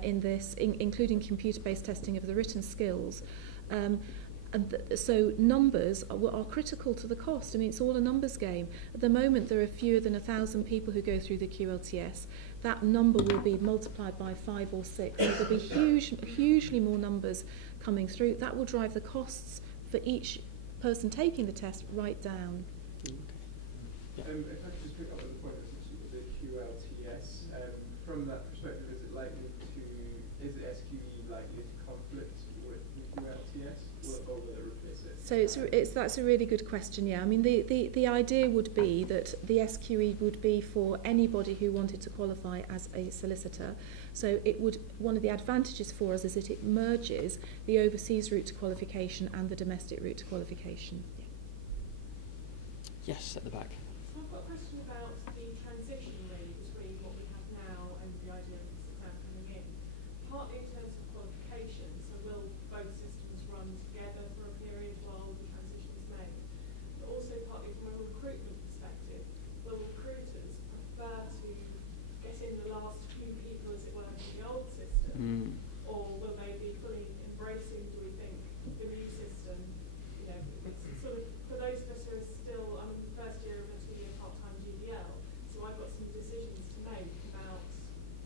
in this, including computer-based testing of the written skills. So numbers are critical to the cost. I mean, it's all a numbers game. At the moment, there are fewer than 1,000 people who go through the QLTS. That number will be multiplied by 5 or 6. So there'll be hugely more numbers coming through. That will drive the costs for each person taking the test right down. If I could just pick up on the point of the QLTS, from that perspective, is the SQE likely to conflict with the QLTS, or will it replace it? So that's a really good question. Yeah, I mean the idea would be that the SQE would be for anybody who wanted to qualify as a solicitor. So one of the advantages for us is that it merges the overseas route to qualification and the domestic route to qualification. Yes, at the back. So I've got a question about the transition really between what we have now and the idea of this exam coming in. Partly in terms of qualification, so will both systems run together for a period while the transition is made? But also partly from a recruitment perspective, will recruiters prefer to get in the last few people, as it were, from the old system, or will they be fully embracing, do we think, the new system? It's sort of, for those of us who are still, I'm in the first year of a 2-year part-time GDL, so I've got some decisions to make about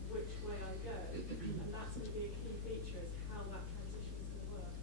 which way I go, and that's going to be a key feature, is how that transition is going to work.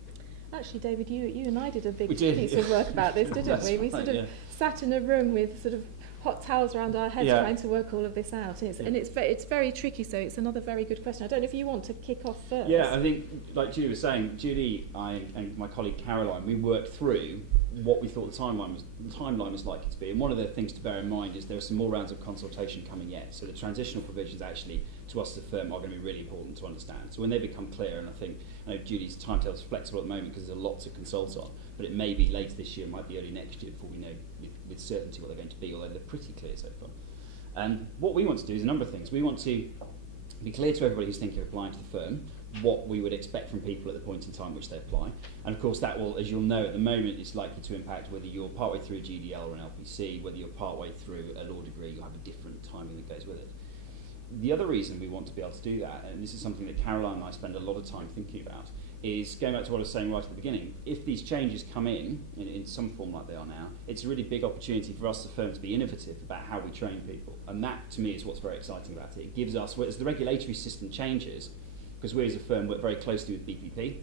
Actually, David, you and I did a big did, piece of work about this, didn't we? We right, sort of sat in a room with sort of hot towels around our heads trying to work all of this out. And it's very tricky, so it's another very good question. I don't know if you want to kick off first. Yeah, I think, like Judy was saying, Judy, I and my colleague Caroline, we worked through what we thought the timeline was likely to be. And one of the things to bear in mind is there are some more rounds of consultation coming yet. So the transitional provisions actually, to us as a firm, are going to be really important to understand. So when they become clear, and I know Judy's timetable is flexible at the moment because there's a lot to consult on, but it may be later this year, it might be early next year before we know with certainty what they're going to be, although they're pretty clear so far. And what we want to do is a number of things. We want to be clear to everybody who's thinking of applying to the firm what we would expect from people at the point in time which they apply. And of course that will, as you'll know, at the moment it's likely to impact whether you're partway through a GDL or an LPC, whether you're partway through a law degree, you'll have a different timing that goes with it. The other reason we want to be able to do that, and this is something that Caroline and I spend a lot of time thinking about, is going back to what I was saying right at the beginning. If these changes come in some form like they are now, it's a really big opportunity for us as a firm to be innovative about how we train people. And that, to me, is what's very exciting about it. It gives us, as the regulatory system changes, because we as a firm work very closely with BPP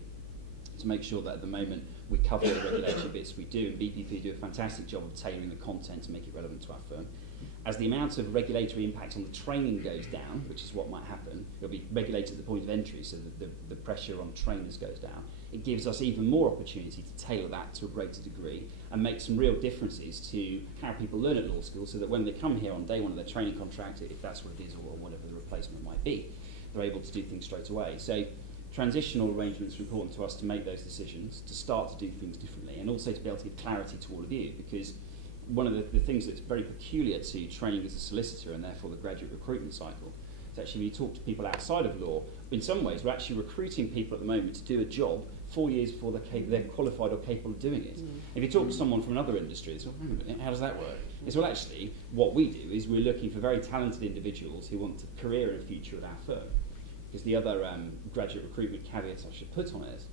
to make sure that at the moment we cover the regulatory bits we do, and BPP do a fantastic job of tailoring the content to make it relevant to our firm. As the amount of regulatory impact on the training goes down, which is what might happen, it'll be regulated at the point of entry, so that the pressure on trainers goes down. It gives us even more opportunity to tailor that to a greater degree and make some real differences to how people learn at law school, so that when they come here on day one of their training contract, if that's what it is, or whatever the replacement might be, they're able to do things straight away. So transitional arrangements are important to us to make those decisions, to start to do things differently, and also to be able to give clarity to all of you, because one of the things that's very peculiar to training as a solicitor, and therefore the graduate recruitment cycle, is actually when you talk to people outside of law, in some ways we're actually recruiting people at the moment to do a job 4 years before they're qualified or capable of doing it. If you talk to someone from another industry, it's, how does that work? It's, well, actually, what we do is we're looking for very talented individuals who want a career and a future at our firm. Because the other graduate recruitment caveat I should put on it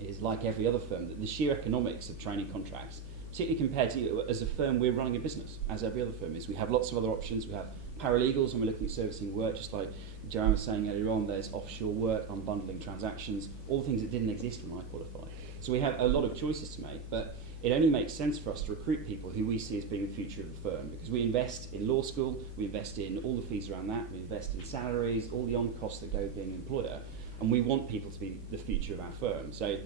is, like every other firm, that the sheer economics of training contracts, particularly compared to, as a firm, we're running a business, as every other firm is. We have lots of other options. We have paralegals, and we're looking at servicing work, just like Joanne was saying earlier on. There's offshore work, unbundling transactions, all things that didn't exist when I qualified. So we have a lot of choices to make, but it only makes sense for us to recruit people who we see as being the future of the firm, because we invest in law school, we invest in all the fees around that, we invest in salaries, all the on-costs that go with being an employer, and we want people to be the future of our firm. So,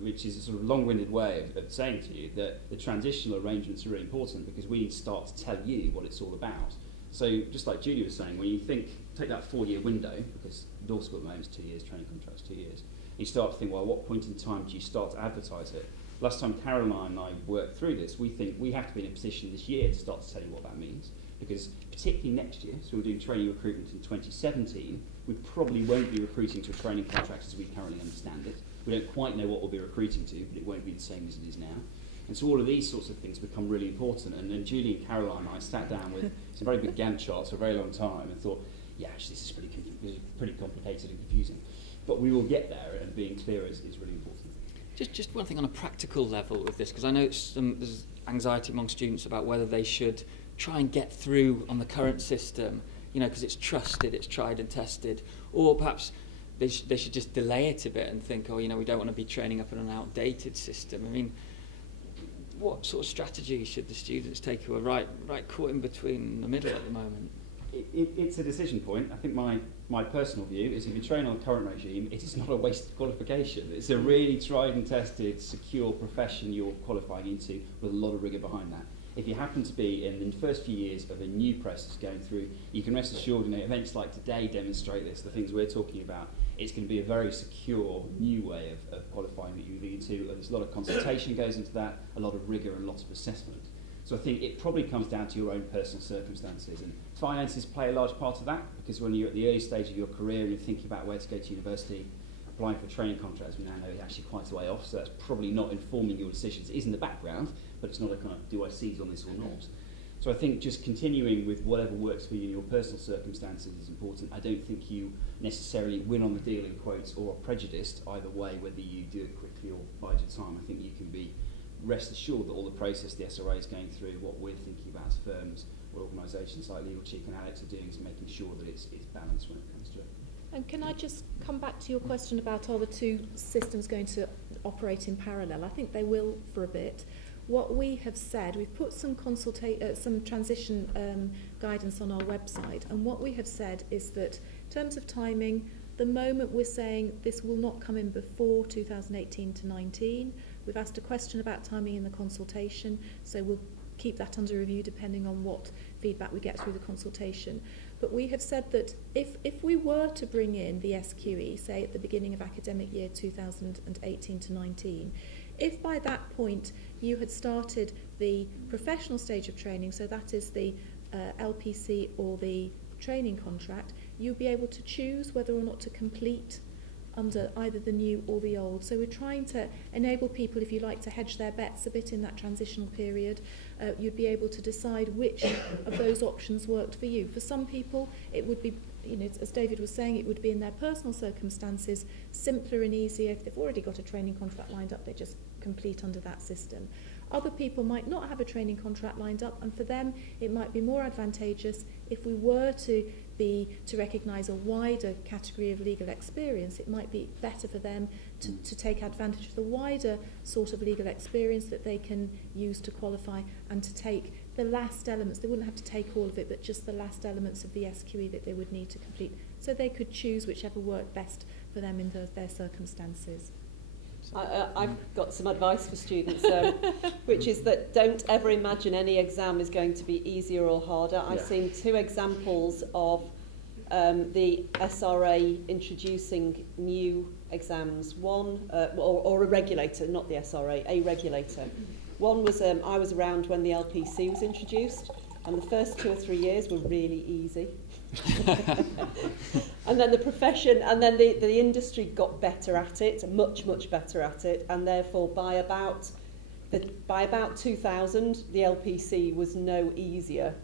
which is a sort of long-winded way of saying to you that the transitional arrangements are really important, because we need to start to tell you what it's all about. So just like Julie was saying, when you take that 4-year window, because law school at the moment is 2 years, training contracts 2 years, you start to think, well, at what point in time do you start to advertise it? Last time Caroline and I worked through this, we think we have to be in a position this year to start to tell you what that means, because particularly next year, so we're doing training recruitment in 2017, we probably won't be recruiting to a training contract as we currently understand it. We don't quite know what we'll be recruiting to, but it won't be the same as it is now. And so all of these sorts of things become really important. And then Julie and Caroline and I sat down with some very big Gantt charts for a very long time and thought, yeah, actually this is pretty complicated and confusing. But we will get there, and being clear is really important. Just one thing on a practical level with this, because I know there's anxiety among students about whether they should try and get through on the current system, you know, because it's trusted, it's tried and tested, or perhaps they should just delay it a bit and think, oh, you know, we don't want to be training up in an outdated system. I mean, what sort of strategy should the students take who are right caught in between the middle at the moment? It's a decision point. I think my personal view is if you train on the current regime, it is not a wasted qualification. It's a really tried and tested, secure profession you're qualifying into with a lot of rigour behind that. If you happen to be in the first few years of a new process going through, you can rest assured, you know, events like today demonstrate this, the things we're talking about. It's going to be a very secure new way of qualifying that you lead to. There's a lot of consultation goes into that, a lot of rigour and lots of assessment. So I think it probably comes down to your own personal circumstances, and finances play a large part of that, because when you're at the early stage of your career and you're thinking about where to go to university, applying for training contracts, we now know is actually quite a way off, so that's probably not informing your decisions. It is in the background, but it's not a kind of do I seize on this or not. So I think just continuing with whatever works for you in your personal circumstances is important. I don't think you necessarily win on the deal in quotes or are prejudiced either way, whether you do it quickly or bide your time. I think you can be rest assured that all the process the SRA is going through, what we're thinking about as firms or organisations like Legal Cheek and Alex are doing, is making sure that it's balanced when it comes to it. And can I just come back to your question about are the two systems going to operate in parallel? I think they will for a bit. What we have said, we've put some transition guidance on our website, and what we have said is that in terms of timing, the moment we're saying this will not come in before 2018 to 19. We've asked a question about timing in the consultation, so we'll keep that under review depending on what feedback we get through the consultation. But we have said that if we were to bring in the SQE, say at the beginning of academic year 2018 to 19, if by that point you had started the professional stage of training, so that is the LPC or the training contract, you'd be able to choose whether or not to complete under either the new or the old. So we're trying to enable people, if you like, to hedge their bets a bit in that transitional period. You'd be able to decide which of those options worked for you. For some people, it would be, you know, as David was saying, it would be in their personal circumstances simpler and easier. If they've already got a training contract lined up, they just complete under that system. Other people might not have a training contract lined up, and for them it might be more advantageous if we were to recognise a wider category of legal experience. It might be better for them to take advantage of the wider sort of legal experience that they can use to qualify, and to take the last elements. They wouldn't have to take all of it, but just the last elements of the SQE that they would need to complete, so they could choose whichever worked best for them in their circumstances. I've got some advice for students, which is that don't ever imagine any exam is going to be easier or harder. I've seen two examples of the SRA introducing new exams. One, or a regulator, not the SRA, a regulator. One was, I was around when the LPC was introduced, and the first 2 or 3 years were really easy. And then the profession, and then the industry got better at it, much better at it, and therefore by about 2000, the LPC was no easier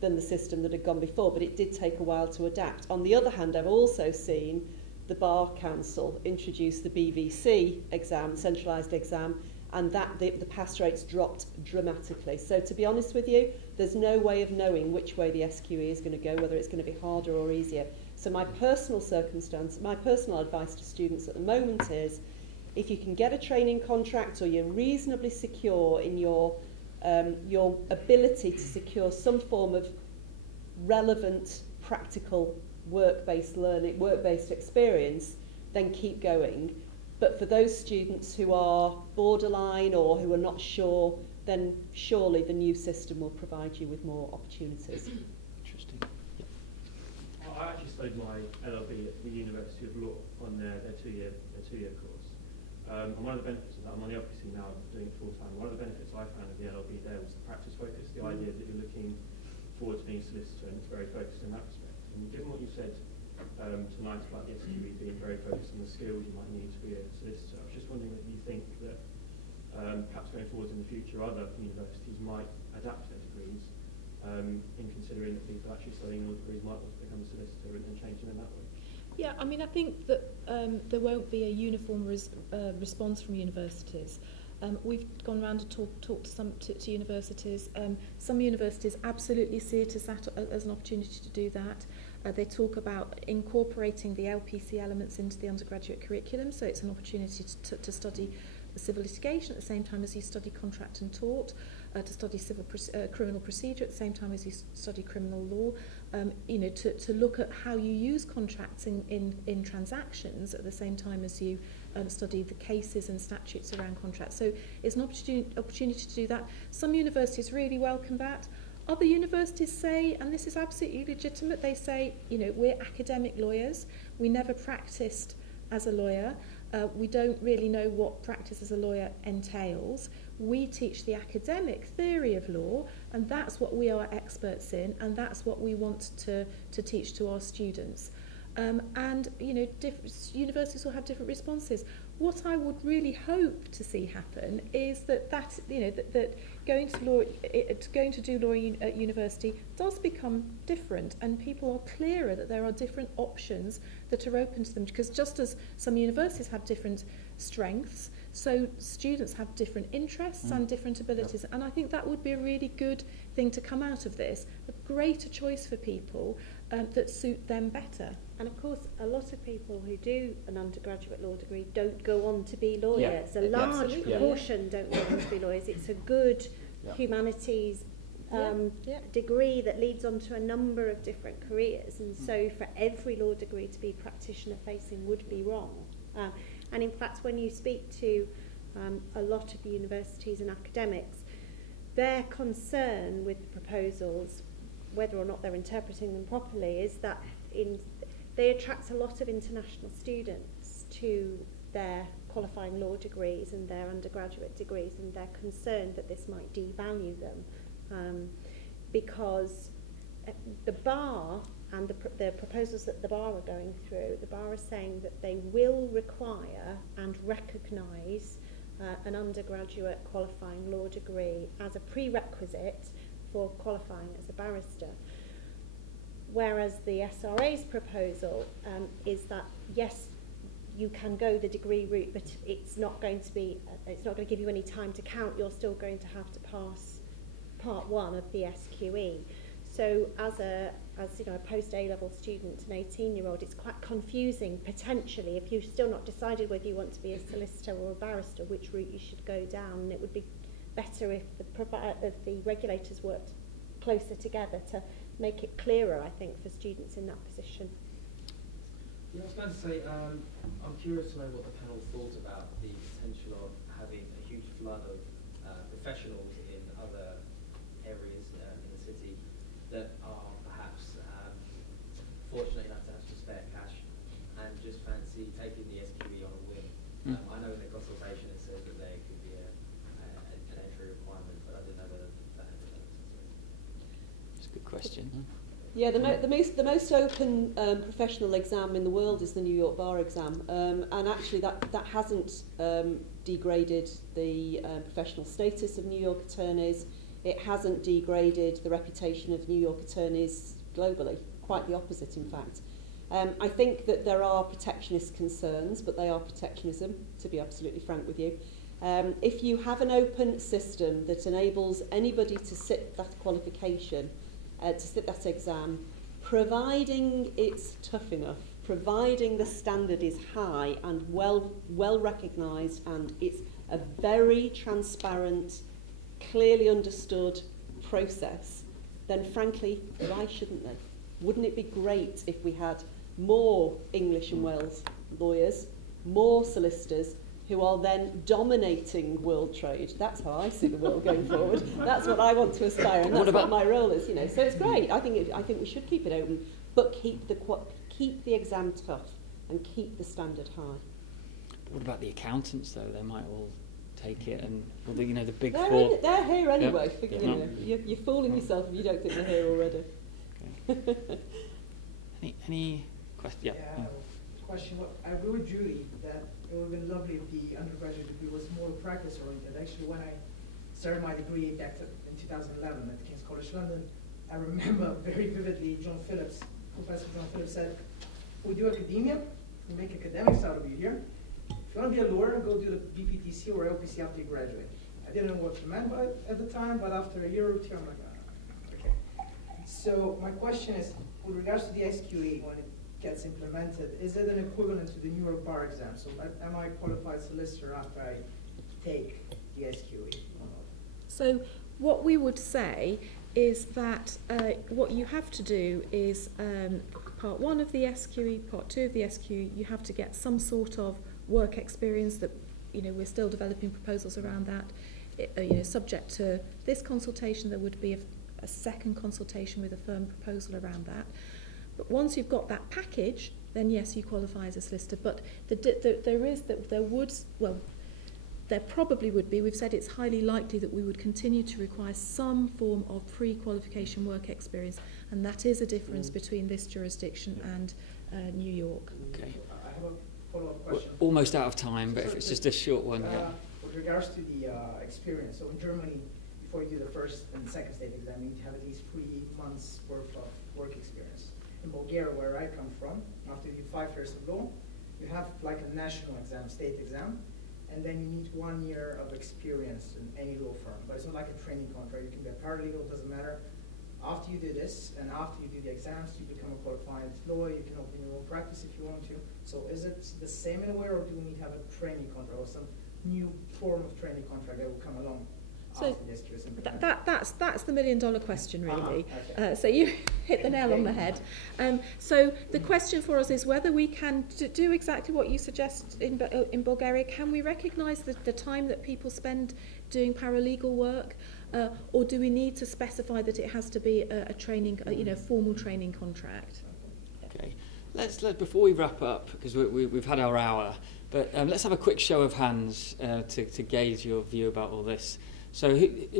than the system that had gone before, but it did take a while to adapt. On the other hand, I've also seen the Bar Council introduce the BVC exam, centralised exam, and that the pass rates dropped dramatically. So to be honest with you, there's no way of knowing which way the SQE is going to go, whether it's going to be harder or easier. So my personal advice to students at the moment is, if you can get a training contract or you're reasonably secure in your ability to secure some form of relevant, practical, work-based learning, work-based experience, then keep going. But for those students who are borderline or who are not sure, then surely the new system will provide you with more opportunities. Interesting. I actually studied my LLB at the University of Law on their two-year course. And one of the benefits of that, I'm on the LPC now, I'm doing it full-time. One of the benefits I found of the LLB there was the practice focus, the idea that you're looking forward to being a solicitor, and it's very focused in that respect. And given what you said tonight about the SQE being very focused on the skills you might need to be a solicitor, I was just wondering whether you think that perhaps going forward in the future other universities might adapt their degrees in considering that people actually studying law degrees might want to become a solicitor and changing in that way. Yeah, I mean, I think that there won't be a uniform response from universities. We've gone around and talked to universities. Some universities absolutely see it as an opportunity to do that. They talk about incorporating the LPC elements into the undergraduate curriculum, so it's an opportunity to study civil litigation at the same time as you study contract and tort, to study criminal procedure at the same time as you study criminal law, to look at how you use contracts in transactions at the same time as you study the cases and statutes around contracts. So it's an opportunity to do that. Some universities really welcome that. Other universities say, and this is absolutely legitimate, they say, we're academic lawyers, we never practiced as a lawyer, we don't really know what practice as a lawyer entails. We teach the academic theory of law, and that's what we are experts in, and that's what we want to teach to our students. And universities will have different responses. What I would really hope to see happen is that going to do law at university does become different, and people are clearer that there are different options that are open to them, because just as some universities have different strengths, so students have different interests and different abilities. And I think that would be a really good thing to come out of this, a greater choice for people that suit them better. And of course, a lot of people who do an undergraduate law degree don't go on to be lawyers. A large proportion don't go on to be lawyers. It's a good humanities degree that leads on to a number of different careers. And so for every law degree to be practitioner-facing would be wrong. And in fact, when you speak to a lot of universities and academics, their concern with the proposals, whether or not they're interpreting them properly, is that they attract a lot of international students to their qualifying law degrees and their undergraduate degrees, and they're concerned that this might devalue them because the bar and the proposals that the bar are going through, the bar is saying that they will require and recognise an undergraduate qualifying law degree as a prerequisite for qualifying as a barrister. Whereas the SRA's proposal is that, yes, you can go the degree route, but it's not going to give you any time to count. You're still going to have to pass part 1 of the SQE. So as a post A-level student, an 18-year-old, it's quite confusing potentially if you've still not decided whether you want to be a solicitor or a barrister, which route you should go down. And it would be better if the regulators worked closer together to make it clearer, I think, for students in that position. Yeah, I was going to say, I'm curious to know what the panel thought about the potential of having a huge flood of professionals in other areas in the city that are perhaps fortunate enough to have some spare cash and just fancy taking the SQE on a whim. I know in the consultation it says that there could be an entry requirement, but I didn't know whether that had been. That's a good question. Yeah, the most open professional exam in the world is the New York Bar exam, and actually that hasn't degraded the professional status of New York attorneys. It hasn't degraded the reputation of New York attorneys globally. Quite the opposite, in fact. I think that there are protectionist concerns, but they are protectionism, to be absolutely frank with you. If you have an open system that enables anybody to sit that qualification, to sit that exam, providing it's tough enough, providing the standard is high and well recognised, and it's a very transparent, clearly understood process, then frankly, why shouldn't they? Wouldn't it be great if we had more English and Wales lawyers, more solicitors, who are then dominating world trade? That's how I see the world going forward. That's what I want to aspire, and that's what my role is. You know, so it's great. I think we should keep it open, but keep the exam tough and keep the standard high. What about the accountants, though? They might all take it, and well, the big four. They're here anyway. Yep. You know, you're fooling yourself if you don't think they're here already. Okay. Any question? Yeah. Question. I agree with Julie that it would have been lovely if the undergraduate degree was more practice oriented. Actually, when I started my degree back in 2011 at King's College London, I remember very vividly Professor John Phillips said, "We do academia, we make academics out of you here. If you want to be a lawyer, go do the BPTC or LPC after you graduate." I didn't know what you meant by it at the time, but after a year or two, I'm like, okay. So my question is, with regards to the SQE, when it gets implemented, is it an equivalent to the New York Bar exam? So am I a qualified solicitor after I take the SQE? So what we would say is that what you have to do is part 1 of the SQE, part 2 of the SQE, you have to get some sort of work experience that, we're still developing proposals around that. Subject to this consultation, there would be a second consultation with a firm proposal around that. But once you've got that package, then yes, you qualify as a solicitor. But there probably would be, we've said it's highly likely that we would continue to require some form of pre-qualification work experience, and that is a difference between this jurisdiction and New York. Okay. I have a follow-up question. We're almost out of time, but if it's just a short one. With regards to the experience, so in Germany, before you do the first and second state exam, you need to have at least 3 months worth of work experience. In Bulgaria, where I come from, after you do 5 years of law, you have like a national exam, state exam, and then you need 1 year of experience in any law firm. But it's not like a training contract. You can be a paralegal, doesn't matter. After you do this, and after you do the exams, you become a qualified lawyer. You can open your own practice if you want to. So is it the same in a way, or do we need to have a training contract or some new form of training contract that will come along? So that's the $1 million question, really. Okay. So you hit the nail on the head. So the question for us is whether we can do exactly what you suggest in Bulgaria. Can we recognise the time that people spend doing paralegal work, or do we need to specify that it has to be a training, formal training contract? Okay. Let's before we wrap up, because we've had our hour, but let's have a quick show of hands to gauge your view about all this. So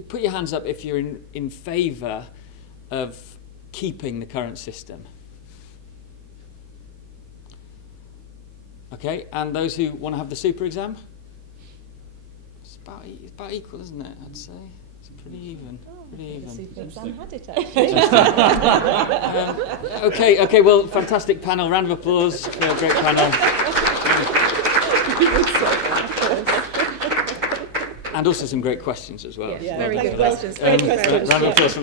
put your hands up if you're in favour of keeping the current system. Okay, and those who want to have the super exam? It's about equal, isn't it, I'd say? It's pretty even. The super exam had it, actually. Okay, well, fantastic panel. Round of applause for a great panel. And also some great questions as well. Yeah, very good questions. Thank you very much. Round of applause.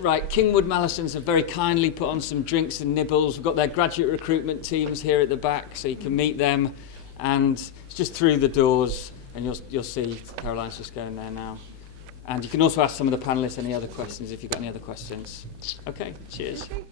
Right, Kingwood Mallisons have very kindly put on some drinks and nibbles. We've got their graduate recruitment teams here at the back, so you can meet them. And it's just through the doors, and you'll see Caroline's just going there now. And you can also ask some of the panellists any other questions if you've got any other questions. Okay, cheers. Okay.